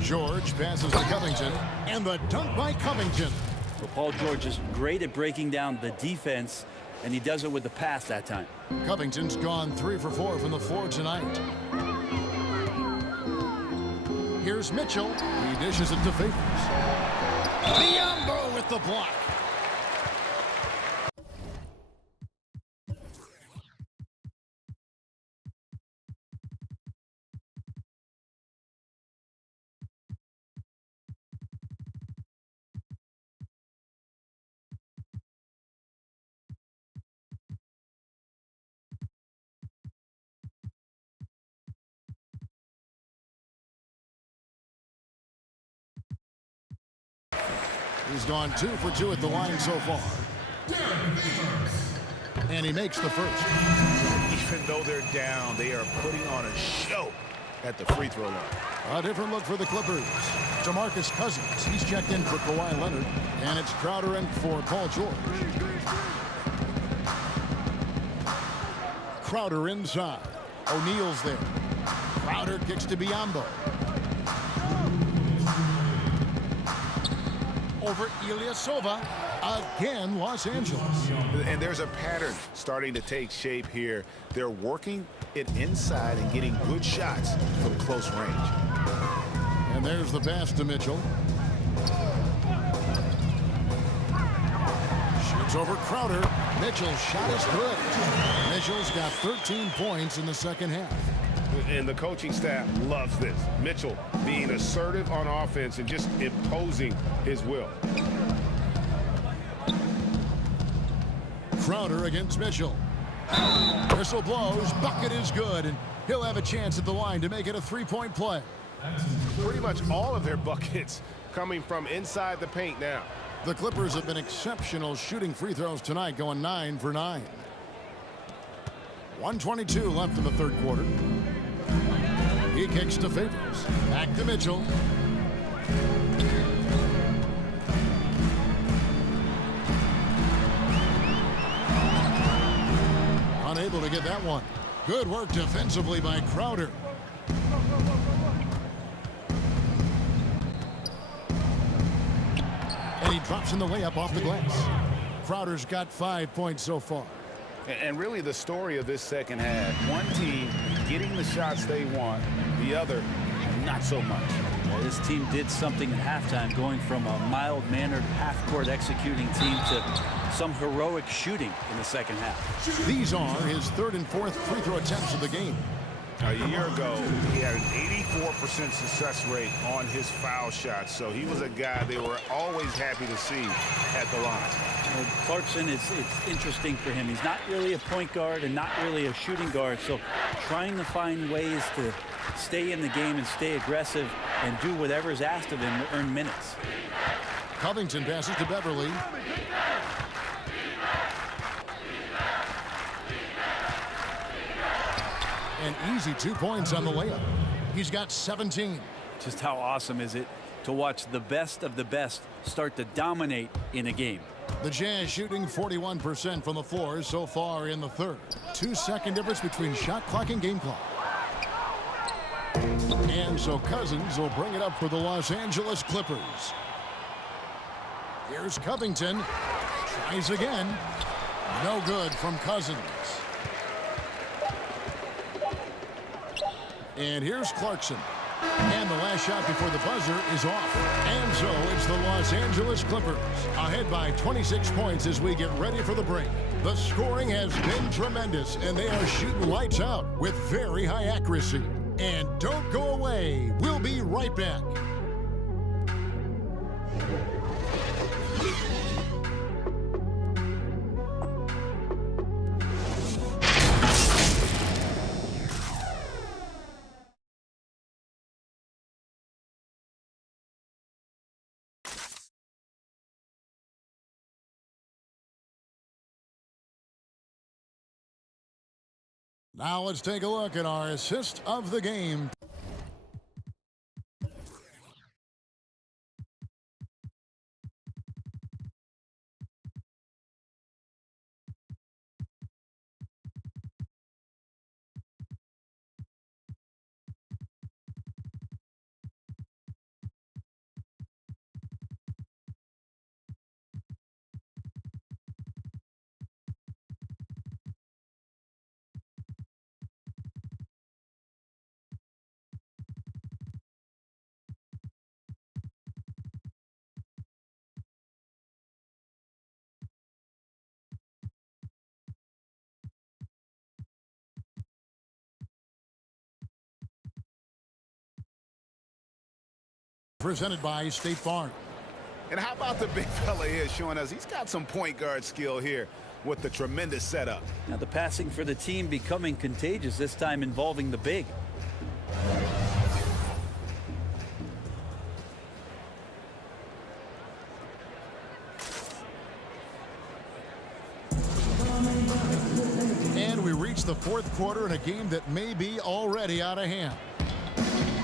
George passes to Covington, and the dunk by Covington. Well, Paul George is great at breaking down the defense, and he does it with the pass that time. Covington's gone 3 for 4 from the floor tonight. Here's Mitchell. He dishes it to Favors. Biyombo with the block. He's gone 2 for 2 at the line so far. And he makes the first. Even though they're down, they are putting on a show at the free throw line. A different look for the Clippers. DeMarcus Cousins. He's checked in for Kawhi Leonard. And it's Crowder in for Paul George. Crowder inside. O'Neal's there. Crowder kicks to Biyombo. Over Ilyasova. Again, Los Angeles. And there's a pattern starting to take shape here. They're working it inside and getting good shots from close range. And there's the pass to Mitchell. Shoots over Crowder. Mitchell's shot is good. Mitchell's got 13 points in the second half. And the coaching staff loves this. Mitchell being assertive on offense and just imposing his will. Crowder against Mitchell. Whistle blows. Bucket is good. And he'll have a chance at the line to make it a three-point play. Pretty much all of their buckets coming from inside the paint now. The Clippers have been exceptional shooting free throws tonight, going 9 for 9. 1:22 left in the third quarter. He kicks to Favors. Back to Mitchell. Unable to get that one. Good work defensively by Crowder. And he drops in the layup off the glass. Crowder's got 5 points so far. And really the story of this second half, one team getting the shots they want, the other, not so much. This team did something at halftime, going from a mild-mannered half-court executing team to some heroic shooting in the second half. These are his third and fourth free throw attempts of the game. A year ago, he had an 84% success rate on his foul shots, so he was a guy they were always happy to see at the line. Well, Clarkson, it's interesting for him. He's not really a point guard and not really a shooting guard, so trying to find ways to stay in the game and stay aggressive and do whatever is asked of him to earn minutes. Covington passes to Beverly. An easy 2 points on the layup. He's got 17. Just how awesome is it to watch the best of the best start to dominate in a game? The Jazz shooting 41% from the floor so far in the third. 2-second difference between shot clock and game clock. And so Cousins will bring it up for the Los Angeles Clippers. Here's Covington. Tries again. No good from Cousins. And here's Clarkson. And the last shot before the buzzer is off. And so it's the Los Angeles Clippers ahead by 26 points as we get ready for the break. The scoring has been tremendous, and they are shooting lights out with very high accuracy. And don't go away. We'll be right back. Now let's take a look at our assist of the game. Presented by State Farm. And how about the big fella here showing us he's got some point guard skill here with the tremendous setup. Now the passing for the team becoming contagious, this time involving the big. And we reach the fourth quarter in a game that may be already out of hand.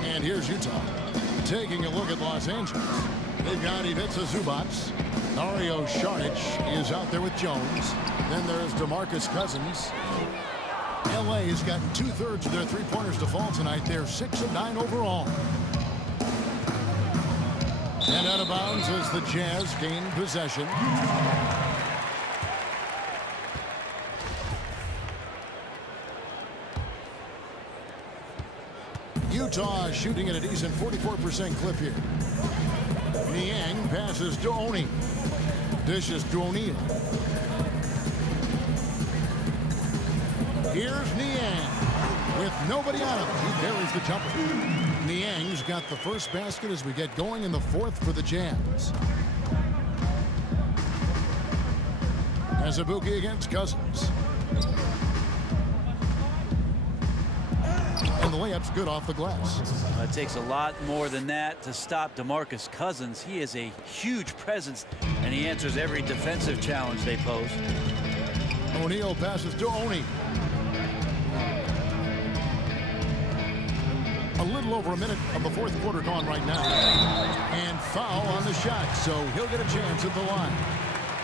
And here's Utah. Taking a look at Los Angeles. They've got Ivica Zubac. Dario Saric is out there with Jones. Then there's DeMarcus Cousins. LA's gotten 2/3 of their three-pointers to fall tonight. They're 6 of 9 overall. And out of bounds as the Jazz gain possession. Utah shooting at a decent 44% clip here. Niang passes to Oni. Dishes to O'Neal. Here's Niang with nobody on him. He buries the jumper. Niang's got the first basket as we get going in the fourth for the Jazz. Azubuike against Cousins. And the layup's good off the glass. It takes a lot more than that to stop DeMarcus Cousins. He is a huge presence, and he answers every defensive challenge they pose. O'Neal passes to Oni. A little over a minute of the fourth quarter gone right now. And foul on the shot, so he'll get a chance at the line.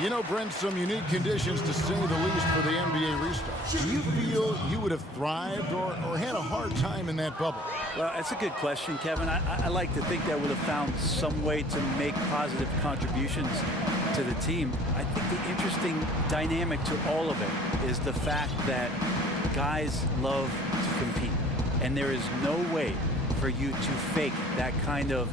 You know, Brent, some unique conditions to say the least for the NBA restart. Do you feel you would have thrived or had a hard time in that bubble? Well, that's a good question, Kevin. I like to think that I would have found some way to make positive contributions to the team. I think the interesting dynamic to all of it is the fact that guys love to compete. And there is no way for you to fake that kind of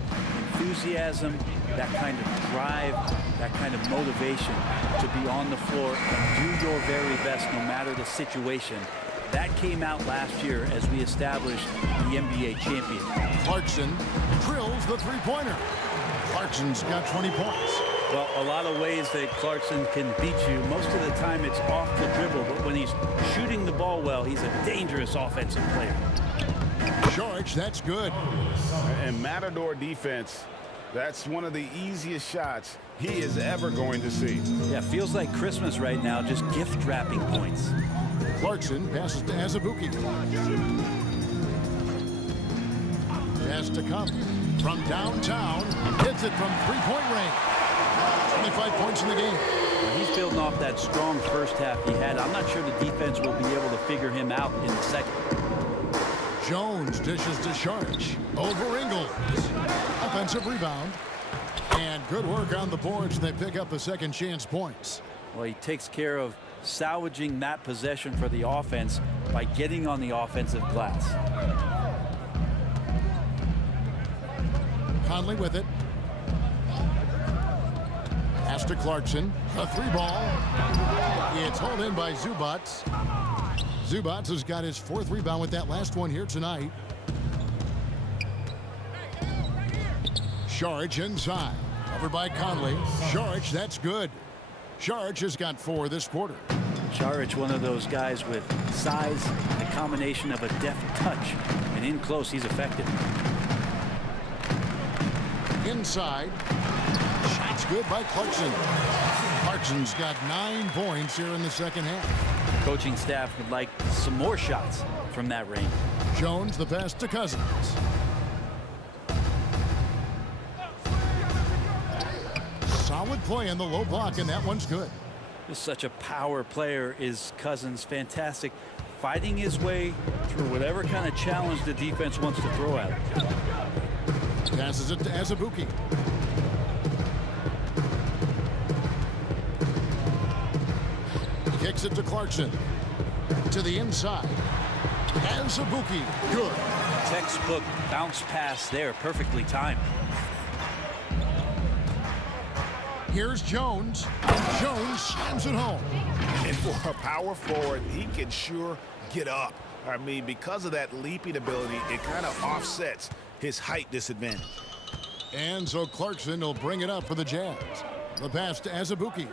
enthusiasm, that kind of drive, that kind of motivation to be on the floor and do your very best no matter the situation. That came out last year as we established the NBA champion. Clarkson drills the three-pointer. Clarkson's got 20 points. Well, a lot of ways that Clarkson can beat you. Most of the time it's off the dribble, but when he's shooting the ball well, he's a dangerous offensive player. George, that's good. And Matador defense, that's one of the easiest shots he is ever going to see. Yeah, feels like Christmas right now, just gift wrapping points. Clarkson passes to Azubuike. Pass to Conley from downtown. Hits it from three-point range. 25 points in the game. He's building off that strong first half he had. I'm not sure the defense will be able to figure him out in the second. Jones dishes to Sharch. Over Ingles. Offensive rebound. And good work on the boards. They pick up the second chance points. Well, he takes care of salvaging that possession for the offense by getting on the offensive glass. Conley with it. Pass to Clarkson. A three ball. It's hauled in by Zubats. Zubats has got his fourth rebound with that last one here tonight. Sharch inside. Covered by Conley. Sharch, that's good. Sharch has got 4 this quarter. Sharch, one of those guys with size, the combination of a deft touch, and in close, he's effective. Inside. Shots good by Clarkson. Clarkson's got 9 points here in the second half. Coaching staff would like some more shots from that range. Jones, the pass to Cousins. Solid play in the low block, and that one's good. Just such a power player is Cousins. Fantastic. Fighting his way through whatever kind of challenge the defense wants to throw at him. Passes it to Azubuike. Kicks it to Clarkson. To the inside. Azubuike. Good. Textbook bounce pass there. Perfectly timed. Here's Jones. Jones slams it home. And for a power forward, he can sure get up. I mean, because of that leaping ability, it kind of offsets his height disadvantage. And so Clarkson will bring it up for the Jazz. The pass to Azubuike.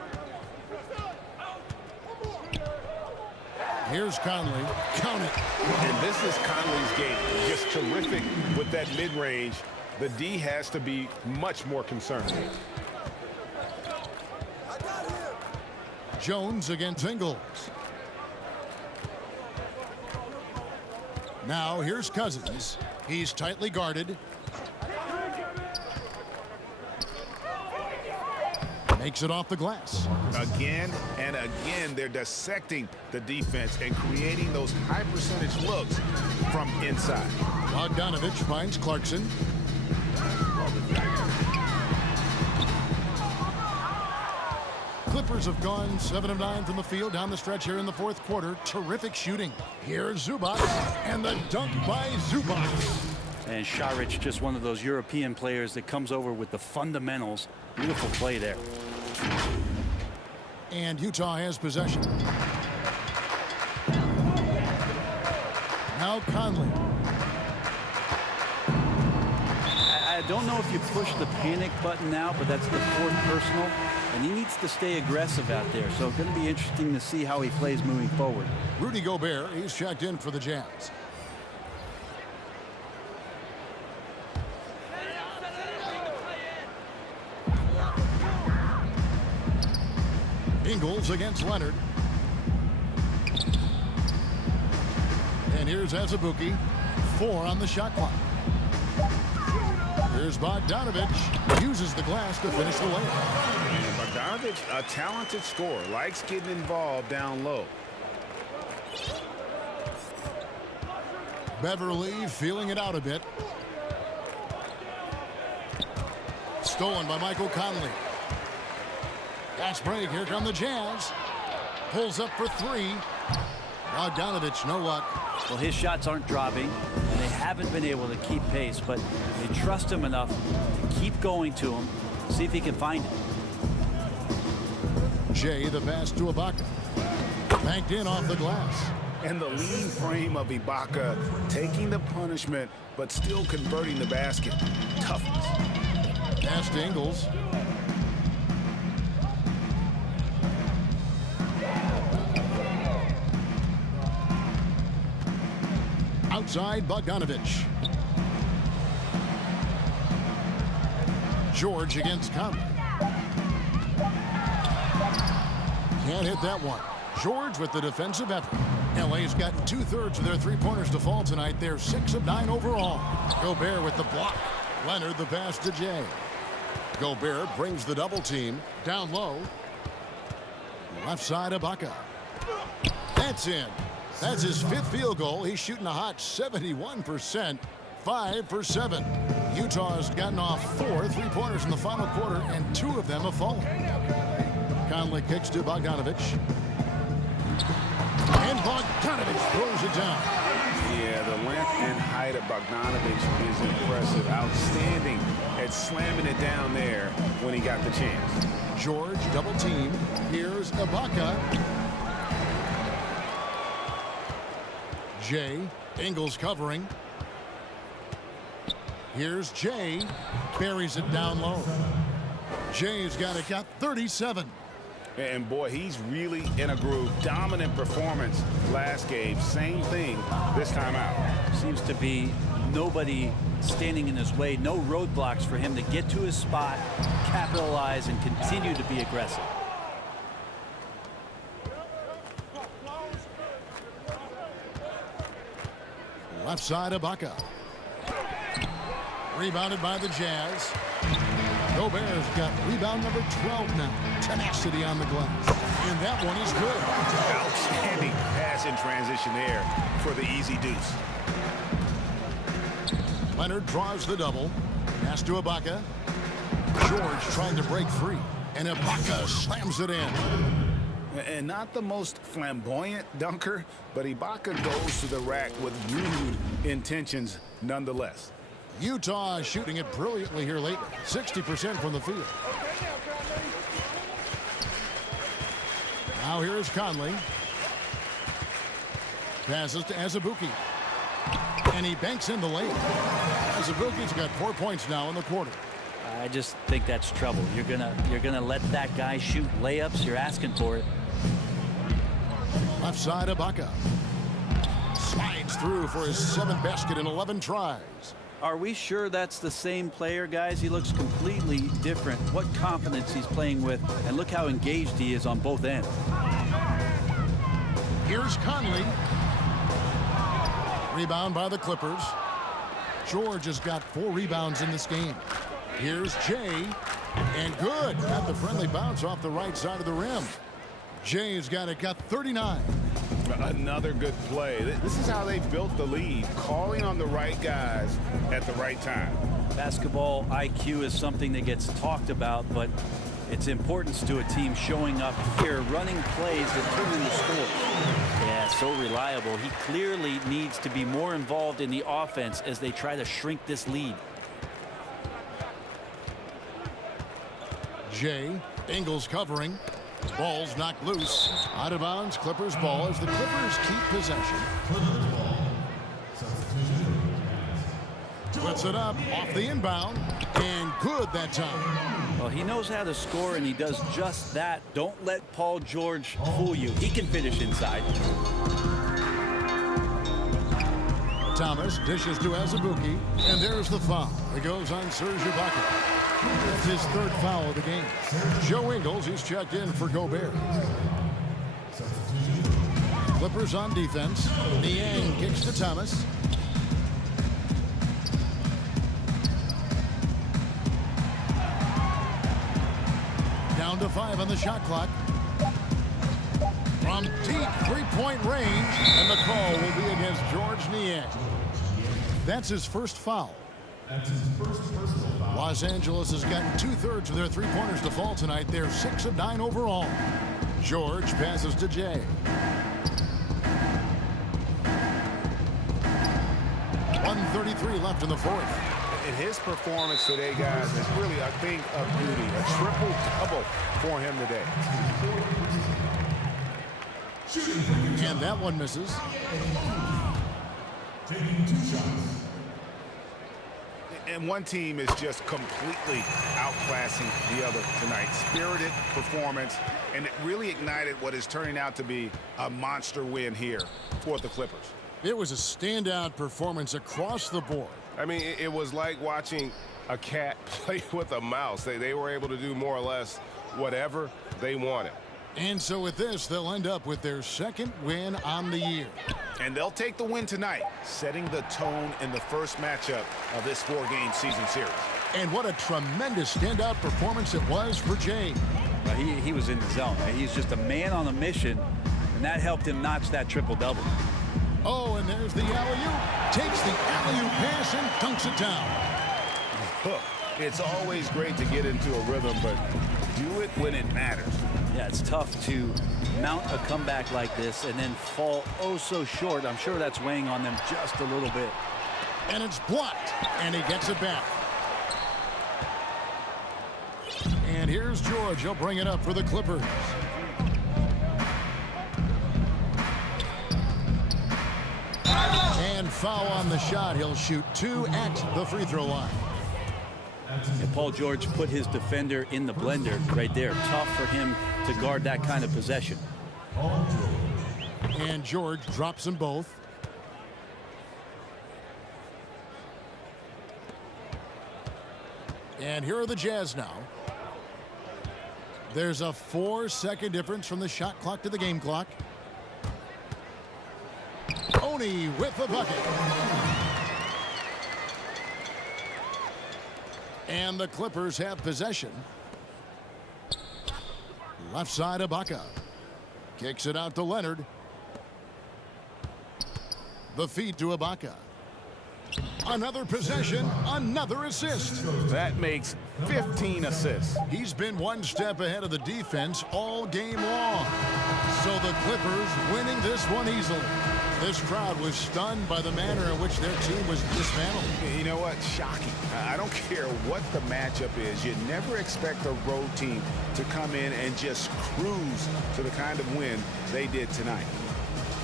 Here's Conley. Count it. And this is Conley's game. Just terrific with that mid-range. The D has to be much more concerned. Jones against Ingles. Now here's Cousins. He's tightly guarded. Makes it off the glass. Again and again, they're dissecting the defense and creating those high percentage looks from inside. Bogdanovich finds Clarkson. Clippers have gone 7 of 9 from the field down the stretch here in the fourth quarter. Terrific shooting. Here's Zubac, and the dunk by Zubac. And Saric, just one of those European players that comes over with the fundamentals. Beautiful play there. And Utah has possession. Now Conley. I don't know if you push the panic button now, but that's the fourth personal. And he needs to stay aggressive out there. So it's going to be interesting to see how he plays moving forward. Rudy Gobert, he's checked in for the Jazz. Ingles against Leonard. And here's Azubuike. 4 on the shot clock. Here's Bogdanovich. Uses the glass to finish the layup. Bogdanovich, a talented scorer, likes getting involved down low. Beverly feeling it out a bit. Stolen by Michael Conley. Fast break. Here come the Jazz. Pulls up for 3. Bogdanovich, no luck. Well, his shots aren't dropping. haven't been able to keep pace, but they trust him enough to keep going to him, see if he can find it. Jay, the pass to Ibaka. Banked in off the glass. And the lean frame of Ibaka, taking the punishment, but still converting the basket. Toughness. Pass to Ingles. Outside, Bogdanovich. George against Conley. Can't hit that one. George with the defensive effort. LA's gotten 2/3 of their three-pointers to fall tonight. They're 6 of 9 overall. Gobert with the block. Leonard the pass to Jay. Gobert brings the double team down low. Left side, Ibaka. That's in. That's his 5th field goal. He's shooting a hot 71%. 5 for 7. Utah's gotten off 4 three-pointers in the final quarter, and 2 of them have fallen. Conley kicks to Bogdanovich. And Bogdanovich throws it down. Yeah, the length and height of Bogdanovich is impressive. Outstanding at slamming it down there when he got the chance. George double team. Here's Ibaka. Jay. Ingles covering. Here's Jay. Buries it down low. Jay's got 37. And boy, he's really in a groove. Dominant performance last game. Same thing this time out. Seems to be nobody standing in his way. No roadblocks for him to get to his spot, capitalize, and continue to be aggressive. Left side, Ibaka. Rebounded by the Jazz. Gobert's got rebound number 12 now. Tenacity on the glass. And that one is good. Outstanding pass in transition there for the easy deuce. Leonard draws the double. Pass to Ibaka. George trying to break free. And Ibaka slams it in. And not the most flamboyant dunker, but Ibaka goes to the rack with rude intentions nonetheless. Utah shooting it brilliantly here lately. 60% from the field. Now here's Conley. Passes to Azubuike. And he banks in the lane. Azubuike's got 4 points now in the quarter. I just think that's trouble. You're gonna let that guy shoot layups. You're asking for it. Left side, Ibaka. Slides through for his 7th basket in 11 tries. Are we sure that's the same player, guys? He looks completely different. What confidence he's playing with, and look how engaged he is on both ends. Here's Conley. Rebound by the Clippers. George has got 4 rebounds in this game. Here's Jay. And good. Got the friendly bounce off the right side of the rim. Jay's got 39. Another good play. This is how they built the lead, calling on the right guys at the right time. Basketball IQ is something that gets talked about, but its importance to a team showing up here, running plays that turn into scores. Yeah, so reliable. He clearly needs to be more involved in the offense as they try to shrink this lead. Jay. Ingles covering. Ball's knocked loose. Out of bounds. Clippers ball as the Clippers keep possession. Puts it up off the inbound. And good that time. Well, he knows how to score, and he does just that. Don't let Paul George fool you. He can finish inside. Thomas dishes to Azubuike. And there's the foul. It goes on Serge Ibaka. That's his 3rd foul of the game. Joe Ingles, he's checked in for Gobert. Clippers on defense. Niang kicks to Thomas. Down to 5 on the shot clock. From deep 3-point range. And the call will be against George Niang. That's his 1st foul. That's his 1st personal foul. Los Angeles has gotten 2/3 of their three-pointers to fall tonight. They're 6 of 9 overall. George passes to Jay. 1:33 left in the fourth. And his performance today, guys, is really a thing of beauty. A triple-double for him today. And that one misses. Taking 2 shots. And one team is just completely outclassing the other tonight. Spirited performance, and it really ignited what is turning out to be a monster win here for the Clippers. It was a standout performance across the board. I mean, it was like watching a cat play with a mouse. They were able to do more or less whatever they wanted. And so with this, they'll end up with their second win on the year. And they'll take the win tonight, setting the tone in the first matchup of this 4-game season series. And what a tremendous standout performance it was for Jay. He was in the zone. He's just a man on a mission, and that helped him notch that triple-double. Oh, and there's the alley-oop. Takes the alley-oop pass and dunks it down. It's always great to get into a rhythm, but do it when it matters. Yeah, it's tough to mount a comeback like this and then fall oh so short. I'm sure that's weighing on them just a little bit. And it's blocked, and he gets it back. And here's George. He'll bring it up for the Clippers. And foul on the shot. He'll shoot 2 at the free throw line. And Paul George put his defender in the blender right there. Tough for him to guard that kind of possession. And George drops them both. And here are the Jazz now. There's a 4-second difference from the shot clock to the game clock. Oni with the bucket. And the Clippers have possession. Left side, Ibaka. Kicks it out to Leonard. The feed to Ibaka. Another possession, another assist. That makes 15 assists. He's been one step ahead of the defense all game long. So the Clippers winning this one easily. This crowd was stunned by the manner in which their team was dismantled. You know what? Shocking. I don't care what the matchup is. You never expect a road team to come in and just cruise to the kind of win they did tonight.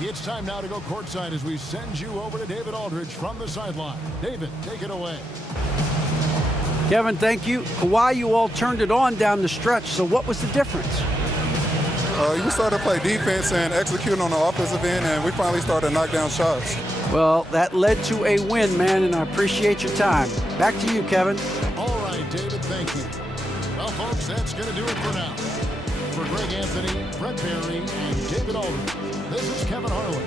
It's time now to go courtside as we send you over to David Aldridge from the sideline. David, take it away. Kevin, thank you. Kawhi, you all turned it on down the stretch, so what was the difference? You started to play defense and execute on the offensive end, and we finally started to knock down shots. Well, that led to a win, man, and I appreciate your time. Back to you, Kevin. All right, David, thank you. Well, folks, that's going to do it for now. For Greg Anthony, Brett Barry, and David Aldridge, this is Kevin Harlan.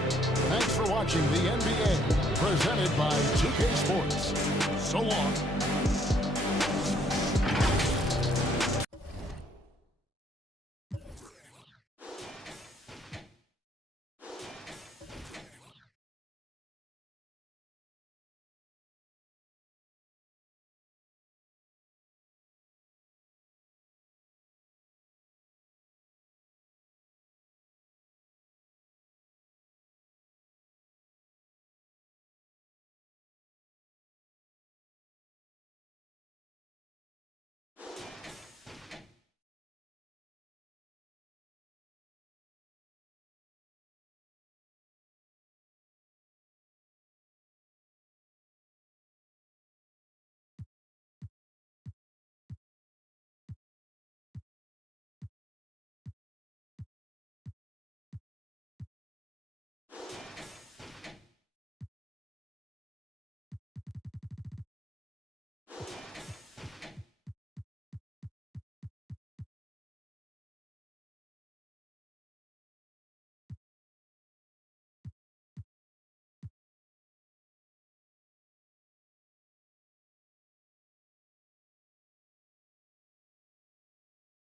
Thanks for watching the NBA, presented by 2K Sports. So long.